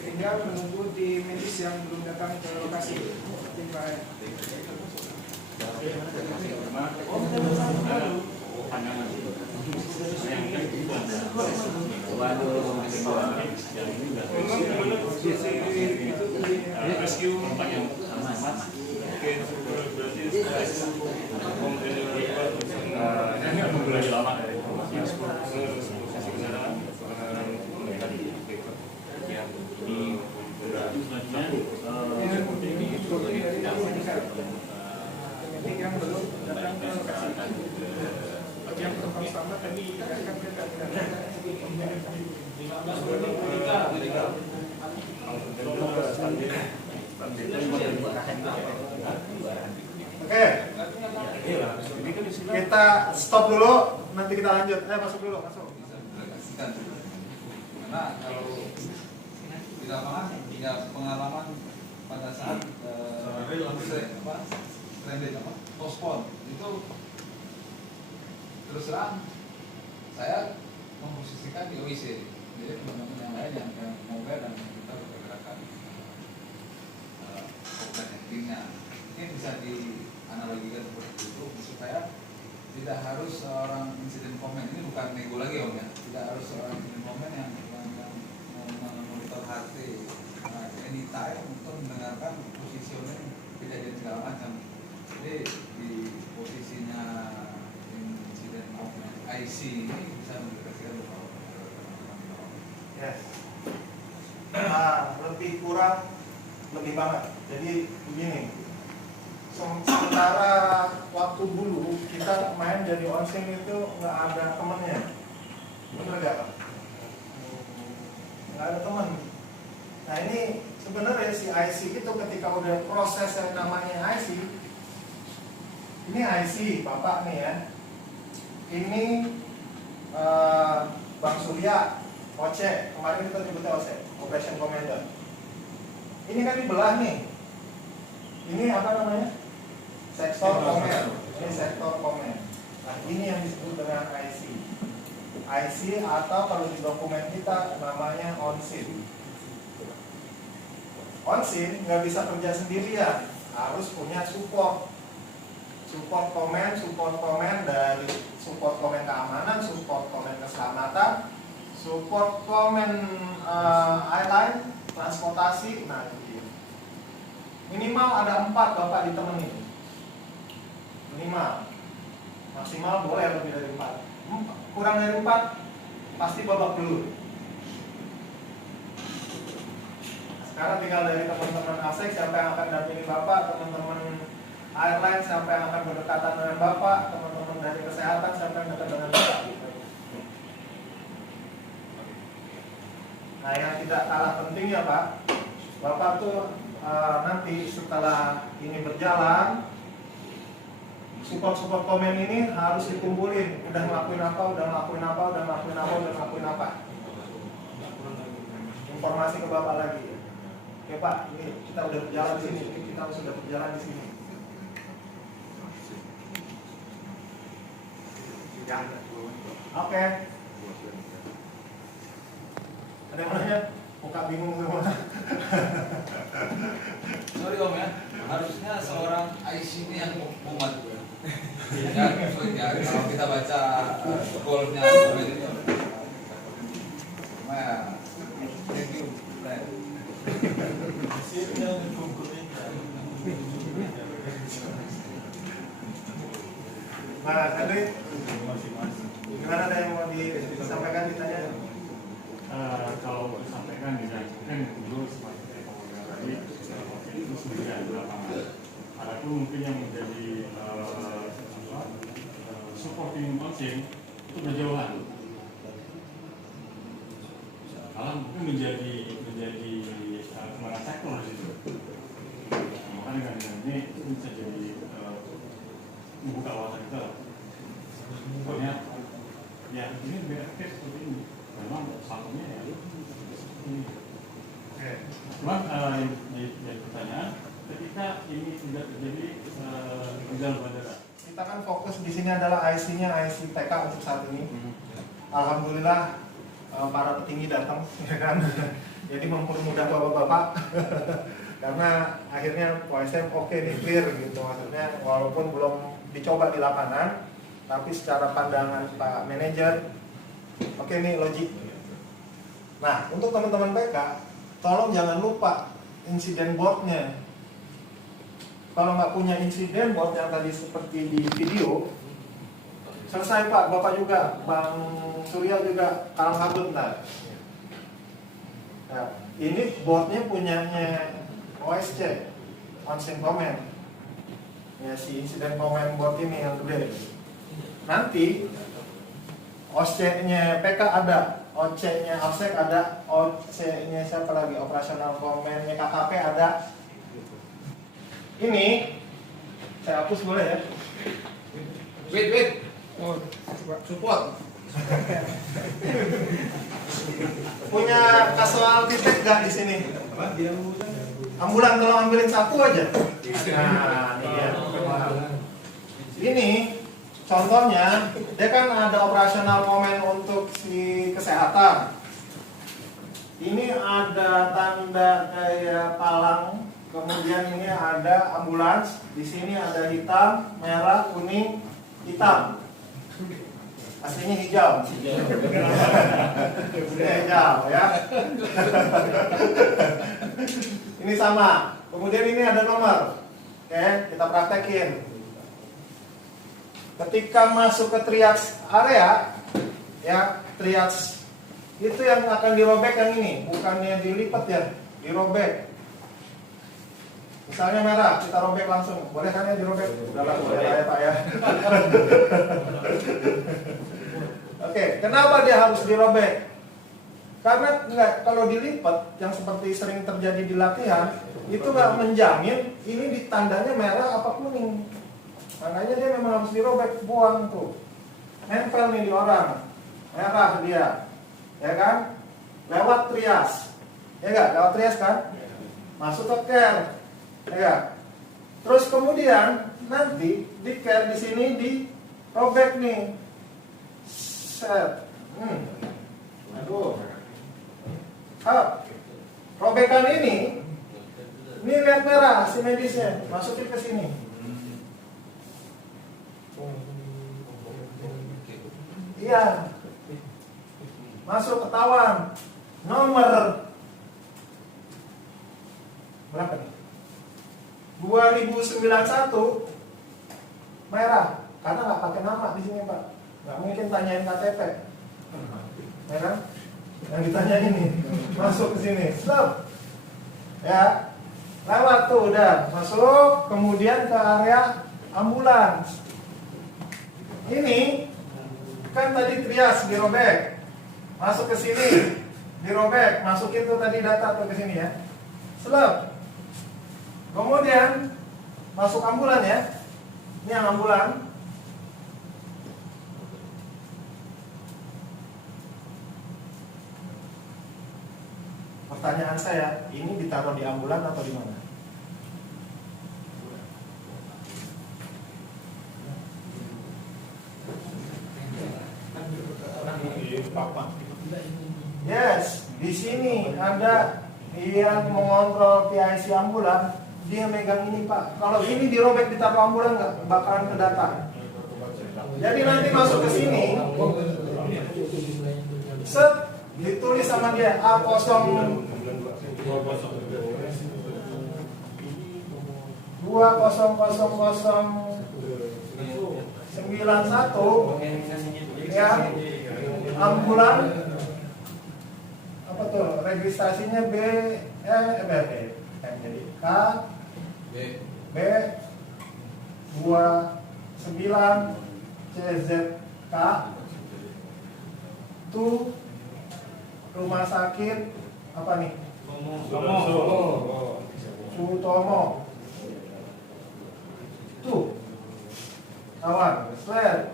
tinggal menunggu di medis yang belum datang ke lokasi. Ini lebih lama dari yang belum datang ke lokasi. Yang penumpang selamat tadi akan ke Oke, kita stop dulu, nanti kita lanjut. Masuk dulu, masuk. Karena kalau di lapangan ya pengalaman pada saat postpone itu terus terang saya memposisikan di OIC, jadi teman-teman yang lain yang mobile dan kita bergerakan open endingnya mungkin bisa dianalogikan seperti itu supaya tidak harus seorang insiden komen, ini bukan nego lagi om ya, tidak harus seorang insiden komen yang memonitor HT anytime untuk mendengarkan positioning kejadian segala macam. Jadi di posisinya insiden IC ini bisa mendekatkan beberapa. Yes. Nah, lebih kurang lebih banget. Jadi begini, sementara waktu dulu kita main jadi onsing itu nggak ada temennya, bener gak Pak? Nggak ada temen. Nah ini sebenarnya si IC itu ketika udah proses yang namanya IC, ini IC Bapak nih ya, ini Bang Surya, OC, kemarin kita nyebutnya OC, Operation Commander. Ini kan dibelah nih. Ini apa namanya? Sektor command. Ini sektor command. Nah, ini yang disebut dengan IC. IC atau kalau di dokumen kita namanya ONSIN. ONSIN nggak bisa kerja sendirian, harus punya support. Support command dari support command keamanan, support command keselamatan, support command airline, transportasi. Nah, minimal ada 4 Bapak ditemenin. Minimal. Maksimal boleh lebih dari 4. Kurang dari 4 pasti babak belur. Sekarang tinggal dari teman-teman ASEC siapa yang akan dampingi Bapak, teman-teman airline siapa yang akan berdekatan dengan Bapak, teman-teman dari kesehatan siapa yang dekat dengan Bapak. Nah yang tidak kalah penting ya Pak, Bapak tuh nanti setelah ini berjalan, support komen ini harus dikumpulin. Udah ngelakuin apa, udah ngelakuin apa, udah ngelakuin apa, udah ngelakuin apa. Informasi ke Bapak lagi. Oke Pak, ini kita udah berjalan di sini, ini kita sudah berjalan di sini. Oke. Ada yang nanya? Muka bingung semua. Sorry Om ya, harusnya seorang IC ini yang mumat. Ya, kalau kita baca goalnya ini. Nah, thank you. Nah, tadi gimana, ada yang mau disampaikan, ditanya? Kalau disampaikan kan dulu seperti tadi itu sudah di lapangan. Adapun mungkin yang menjadi supporting function itu berjauhan. Malah mungkin menjadi kemana sektor di situ. Maka dengan ini itu bisa jadi membuka wawasan kita. Pokoknya ya ini BRT seperti ini. Memang satunya ya ini. Cuman yang pertanyaan, ketika ini tidak terjadi perjalanan bandara. Kita kan fokus di sini adalah IC-nya, IC TK untuk saat ini. Alhamdulillah para petinggi datang, ya kan. Jadi mempermudah bapak-bapak. Karena akhirnya OSM oke nih, clear gitu, maksudnya walaupun belum dicoba di lapangan, tapi secara pandangan Pak Manajer oke nih logik. Nah untuk teman-teman PK, tolong jangan lupa insiden boardnya. Kalau nggak punya insiden board yang tadi seperti di video, selesai Pak, Bapak juga, Bang Surya juga kalang kabut ntar. Nah, ini boardnya punyanya OSC, ONSIN Command. Ya si insiden command board ini yang gede. Nanti OC-nya PK ada, OC-nya OSEC ada, OC-nya siapa lagi, operasional command-nya KKP ada. Ini saya hapus boleh ya? Wait. Support. Punya kasual titik nggak di sini? Ambulan, kalau ambilin satu aja. Nah, ini ya. Ini contohnya, dia kan ada operasional komen untuk si kesehatan. Ini ada tanda kayak palang, kemudian ini ada ambulans. Di sini ada hitam, merah, kuning, hitam. Aslinya hijau. Ini hijau ya. Ini sama. Kemudian ini ada nomor. Oke, kita praktekin. Ketika masuk ke triage area, ya triage itu yang akan dirobek yang ini, bukannya dilipat ya, dirobek. Misalnya merah, kita robek langsung. Boleh kan ya dirobek? Udahlah, boleh lah ya Pak ya. Oke, kenapa dia harus dirobek? Karena kalau dilipat yang seperti sering terjadi di latihan itu nggak menjamin ini ditandanya merah apa kuning. Makanya dia memang harus dirobek, buang tuh. Nempel nih di orang, merah dia, ya kan? Lewat trias, ya nggak? Lewat trias kan? Masuk ke care, ya nggak? Terus kemudian nanti di care di sini dirobek nih, set, aduh. Robekan ini lihat merah si medisnya, masukin ke sini. Iya, masuk ketahuan. Nomor berapa nih? 2091 merah, karena nggak pakai nama di sini Pak. Nggak mungkin tanyain KTP, ya kan? Yang ditanya ini masuk ke sini, stop, ya, lewat tuh udah masuk, kemudian ke area ambulans. Ini kan tadi trias dirobek, masuk ke sini, dirobek, masukin tuh tadi data tuh ke sini ya, stop. Kemudian masuk ambulan ya, ini yang ambulan. Pertanyaan saya, ini ditaruh di ambulan atau di mana? Yes, di sini ada yang mengontrol PIC ambulan, dia megang ini Pak. Kalau ini dirobek ditaruh ambulan nggak bakalan kedata. Jadi nanti masuk ke sini, set, ditulis sama dia A0 200091 ya, ambulan apa tuh registrasinya jadi K B 29 CZK tuh rumah sakit apa nih? Sutomo. Tuh. Kawan, slide.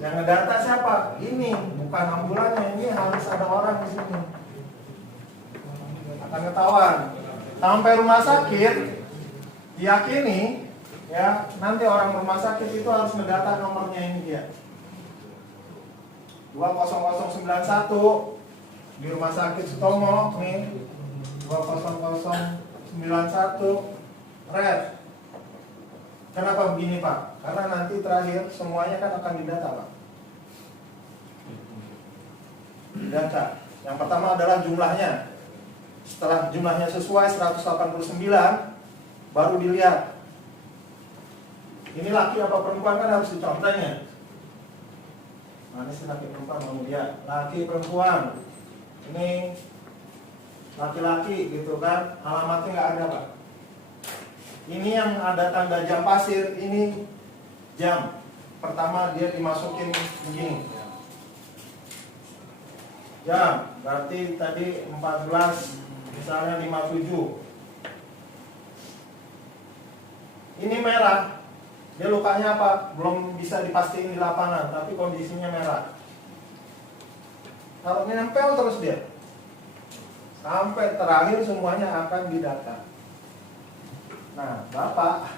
Yang ngedata siapa? Ini, bukan ambulannya, ini harus ada orang di sini. Akan ketahuan. Sampai rumah sakit diyakini ya, nanti orang rumah sakit itu harus mendata nomornya ini dia. 20091 di rumah sakit Sutomo nih, 20091 red. Kenapa begini Pak? Karena nanti terakhir semuanya kan akan didata Pak. Didata. Yang pertama adalah jumlahnya. Setelah jumlahnya sesuai 189, baru dilihat. Ini laki apa perempuan kan harus dicontohnya. Mana sih laki perempuan mau dia? Laki perempuan. Ini laki-laki gitu kan, alamatnya nggak ada Pak. Ini yang ada tanda jam pasir, ini jam. Pertama dia dimasukin begini. Jam, berarti tadi 14, misalnya 57. Ini merah. Dia lukanya apa? Belum bisa dipastiin di lapangan, tapi kondisinya merah. Kalau nempel terus dia, sampai terakhir semuanya akan didata. Nah, Bapak,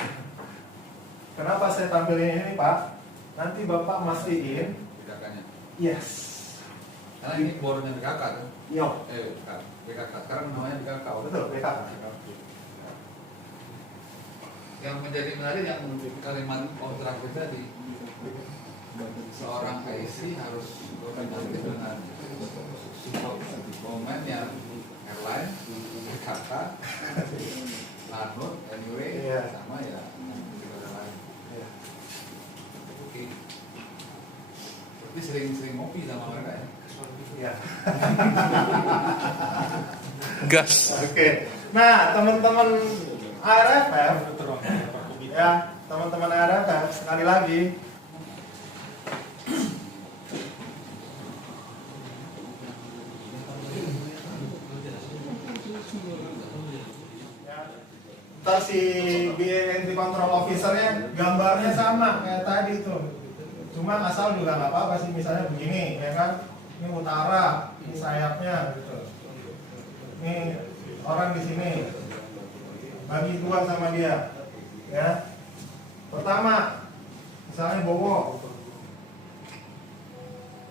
kenapa saya tampilin ini Pak? Nanti Bapak mastiin BKK-nya. Yes. Karena ini bornya BKK kan? Yo. BKK. Sekarang namanya BKK. Betul, BKK. Yang menjadi menarik yang kalimat kontrak kita di seorang PIC harus koordinasi dengan komen yang airline, BKK, Lanut, anyway, sama ya negara lain. Oke. Berarti sering-sering ngopi sama mereka ya? Iya. Gas. Oke. Nah, teman-teman ARFF, ya, teman-teman ARFF, sekali lagi, ntar si BA Entry Control Officer-nya gambarnya sama kayak tadi tuh, cuma asal juga nggak apa-apa sih, misalnya begini, ya kan, ini utara, ini sayapnya, gitu. Ini orang di sini, bagi dua sama dia, ya. Pertama, misalnya Bowo,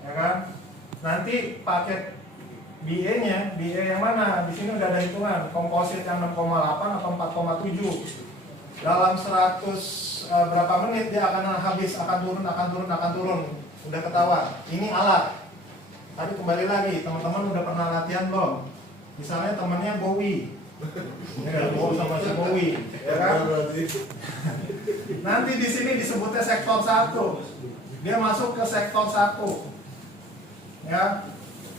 ya kan, nanti paket BA-nya, BA yang mana? Di sini udah ada hitungan, komposit yang 6,8 atau 4,7. Dalam 100 berapa menit dia akan habis, akan turun. Udah ketahuan. Ini alat. Tapi kembali lagi, teman-teman udah pernah latihan belum? Misalnya temennya Bowie. Ya, Bowie sama si Bowie, ya kan? Nanti di sini disebutnya sektor 1. Dia masuk ke sektor 1. Ya.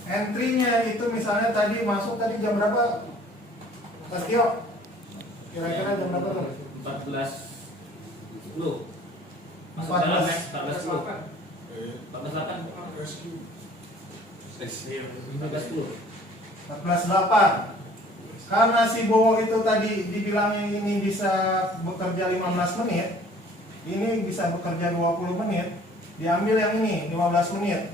Entry-nya itu misalnya tadi masuk tadi jam berapa? Mas Tio? Kira-kira jam berapa tuh? 14.10. Masuk 14. dalam ya, 14.10. 14.8. 14.8. Karena si Bowo itu tadi dibilangnya ini bisa bekerja 15 menit, ini bisa bekerja 20 menit, diambil yang ini 15 menit,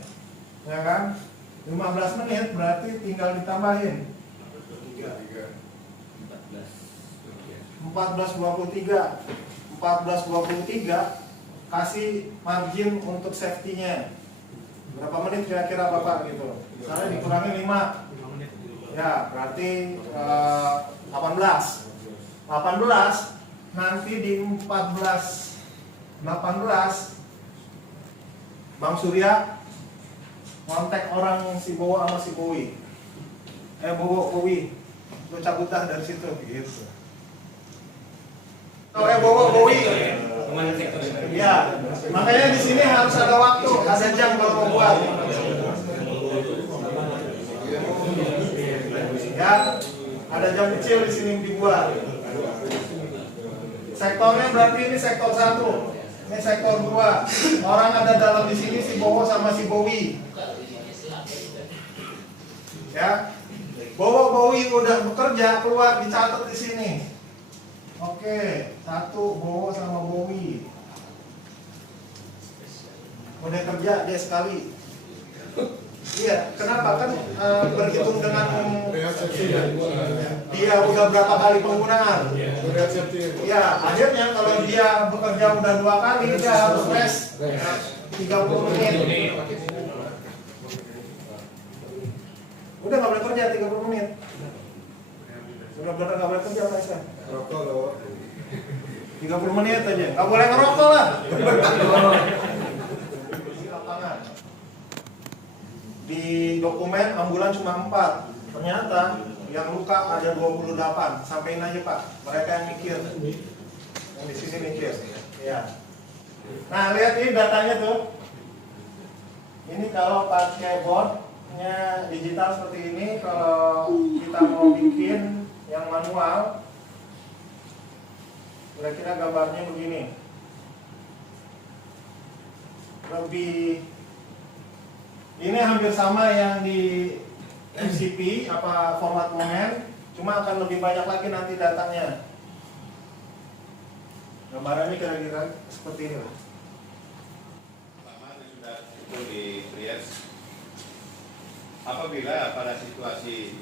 ya kan? 15 menit berarti tinggal ditambahin 14.23 kasih margin untuk safety-nya. Berapa menit kira-kira Bapak gitu? Misalnya dikurangi 5. Ya, berarti 18 nanti di 18 Bang Surya kontak orang si Bowo sama si Bowie. Bowie, lu cabut dah dari situ gitu. Bowo, Bowie. Ya, makanya di sini harus ada waktu, ada jam kalau mau buat. Ya, ada jam kecil di sini dibuat. Sektornya berarti ini sektor 1, ini sektor 2. Orang ada dalam di sini si Bowo sama si Bowie. Ya, Bowie udah bekerja, keluar dicatat di sini. Oke, 1 Bowo sama Bowie. Udah kerja dia sekali. Iya, kenapa kan berhitung dengan dia udah berapa kali penggunaan? Ya, akhirnya kalau dia bekerja udah 2 kali dia harus rest 30 menit. Udah nggak boleh kerja 30 menit. Sudah benar nggak boleh kerja Pak Iskan? Rokok loh. 30 menit aja. Nggak boleh ngerokok lah. Di lapangan. Di dokumen ambulan cuma 4. Ternyata yang luka ada 28. Sampaiin aja Pak. Mereka yang mikir. Yang di sini mikir. Ya. Nah lihat ini datanya tuh. Ini kalau pakai board digital seperti ini, kalau kita mau bikin yang manual, kira-kira gambarnya begini. Lebih, ini hampir sama yang di MCP apa format momen, cuma akan lebih banyak lagi nanti datanya. Gambarannya kira-kira seperti ini. Pertama sudah itu di Trias. Apabila pada situasi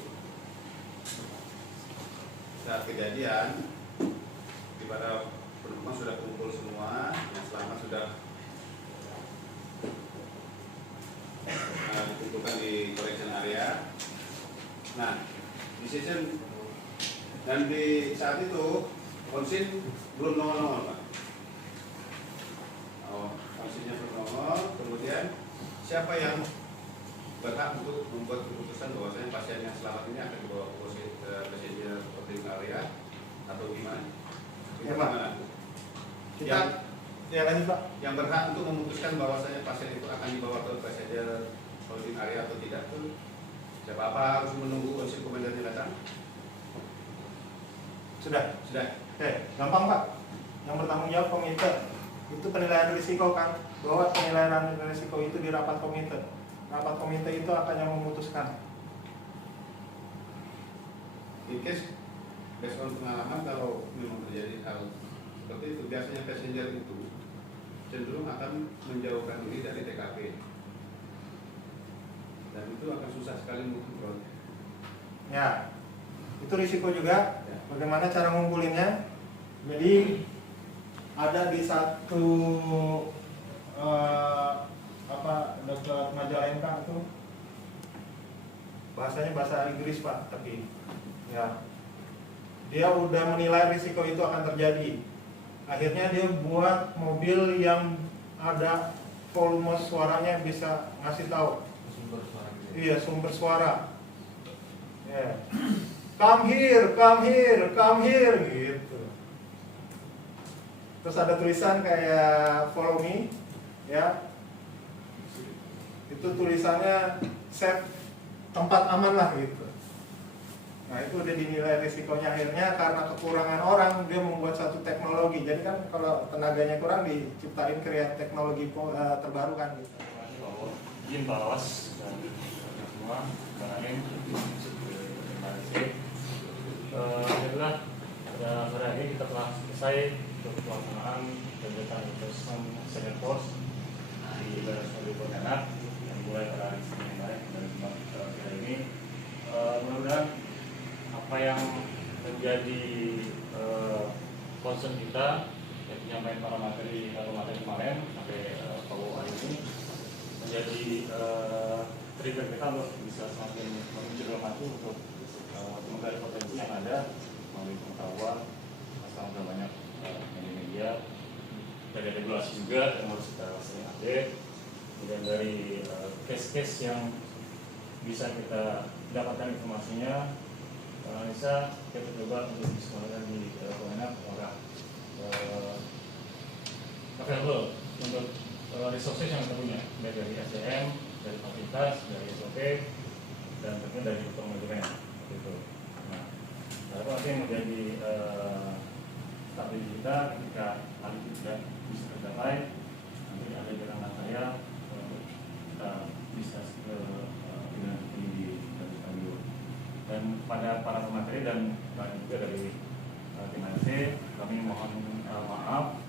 saat kejadian di mana penumpang sudah kumpul semua, yang selamat sudah dikumpulkan di collection area. Nah, di season dan di saat itu konsin belum nongol, Pak. Konsinnya belum nongol. Kemudian siapa yang berhak untuk membuat keputusan bahwasanya pasien yang selamat ini akan dibawa ke procedure operating area atau gimana? Ya, Pak. Yang berhak untuk memutuskan bahwasanya pasien itu akan dibawa ke procedure operating area atau tidak tuh siapa? Apa harus menunggu konsil komandannya datang? Sudah? Sudah. Oke, gampang Pak. Yang bertanggung jawab komite. Itu penilaian risiko kan, bahwa penilaian risiko itu di rapat komite. Rapat komite itu akan yang memutuskan. In case based on pengalaman, kalau memang terjadi hal seperti itu, biasanya passenger itu cenderung akan menjauhkan diri dari TKP, dan itu akan susah sekali mengontrol. Ya, itu risiko juga. Bagaimana cara ngumpulinnya? Jadi ada di satu dekat Majalengka itu, bahasanya bahasa Inggris Pak, tapi ya dia udah menilai risiko itu akan terjadi. Akhirnya dia buat mobil yang ada volume suaranya bisa ngasih tahu. Sumber suara gitu. Iya, sumber suara. Ya. Come here, come here, come here gitu. Terus ada tulisan kayak follow me, ya. Itu tulisannya set tempat aman lah gitu. Nah itu udah dinilai risikonya, akhirnya karena kekurangan orang dia membuat satu teknologi. Jadi kan kalau tenaganya kurang diciptain kreat teknologi terbaru kan gitu. Izin Pak Awas dan semua barangnya adalah pada sore hari kita telah selesai untuk pelaksanaan kegiatan assessment second course di BRSPB Pontianak yang mulai pada hari Senin kemarin dan Jumat hari ini. Mudah-mudahan apa yang menjadi concern kita yang menyampaikan para materi kemarin sampai PAU hari ini menjadi trigger kita untuk bisa semakin menunjukkan maju untuk menggali potensi yang ada melalui pengetahuan, asal banyak media-media dari regulasi juga yang harus kita sering update, kemudian dari case-case yang bisa kita dapatkan informasinya. Analisa kita coba untuk disekolahkan di Kemenak apakah available untuk resources yang kita punya, baik dari SDM, dari fasilitas, dari SOP, dan tentunya dari manajemen gitu. Nah, apa yang menjadi strategi kita ketika hal itu tidak bisa tercapai, nanti ada jalan saya untuk kita bisa ke dengan tinggi dan stabil. Dan pada para pemateri dan juga dari tim HC, kami mohon maaf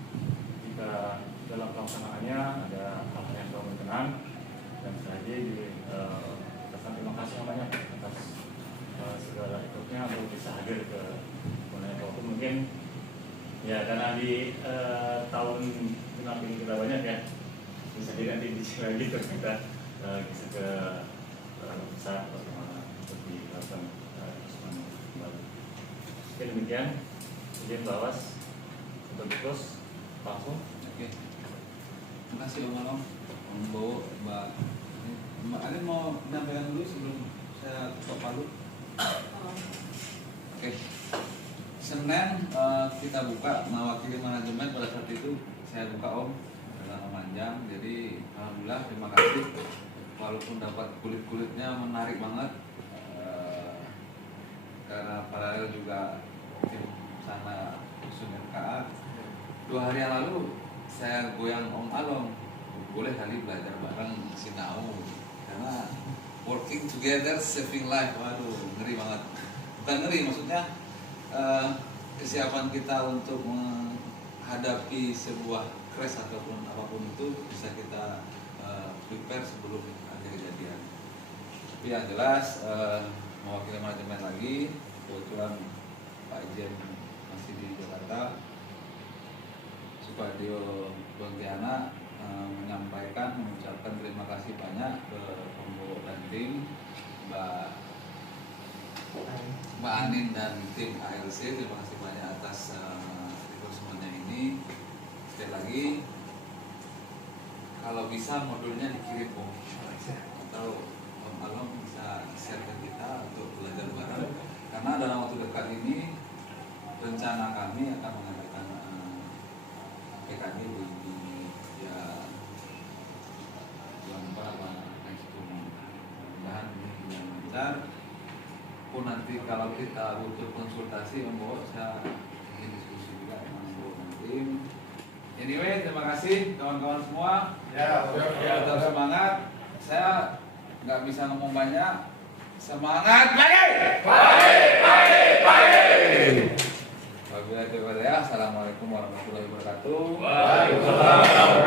jika dalam pelaksanaannya ada hal-hal yang kurang berkenan, dan sekali lagi terima kasih banyak atas segala ikutnya untuk bisa hadir ke Pontianak. Walaupun mungkin ya karena di tahun genap ini kita banyak ya, bisa jadi nanti dicek lagi terus kita bisa ke besar bagaimana untuk dilakukan kembali. Oke, demikian izin Bawas untuk terus langsung. Oke. Terima kasih Om Alom, Om Bowo, Mbak Alin mau menyampaikan dulu sebelum saya ke Palu. Oke. Senin kita buka mewakili manajemen pada saat itu saya buka Om dalam panjang. Jadi alhamdulillah terima kasih. Walaupun dapat kulit-kulitnya menarik banget karena paralel juga tim sana Sungai KA. 2 hari yang lalu saya goyang Om Alom, boleh kali belajar bareng Sinau karena working together saving life. Waduh, ngeri banget. Bukan ngeri, maksudnya kesiapan kita untuk menghadapi sebuah crash ataupun apapun itu bisa kita prepare sebelum ada kejadian. Tapi yang jelas mewakili manajemen lagi, kebetulan Pak Ijen masih di Jakarta, Supadio Pontianak mengucapkan terima kasih banyak ke Pembawa dan tim, Mbak Anin dan tim ALC. Terima kasih banyak atas rekrutmennya ini. Sekali lagi, kalau bisa modulnya dikirim Om, atau Om Alom bisa share ke kita untuk belajar bareng. Karena dalam waktu dekat ini rencana kami akan mengadakan PKD di ya bulan 4 apa next month. Mudah-mudahan ini yang lancar. Pun nanti nanti kalau kita butuh konsultasi, monggo saya ingin diskusi juga dengan tim. Anyway, terima kasih kawan-kawan semua. Ya, Tetap semangat. Saya nggak bisa ngomong banyak. Semangat lagi. Wabillahi taufiq wal hidayah. Assalamualaikum warahmatullahi wabarakatuh. Waalaikumsalam.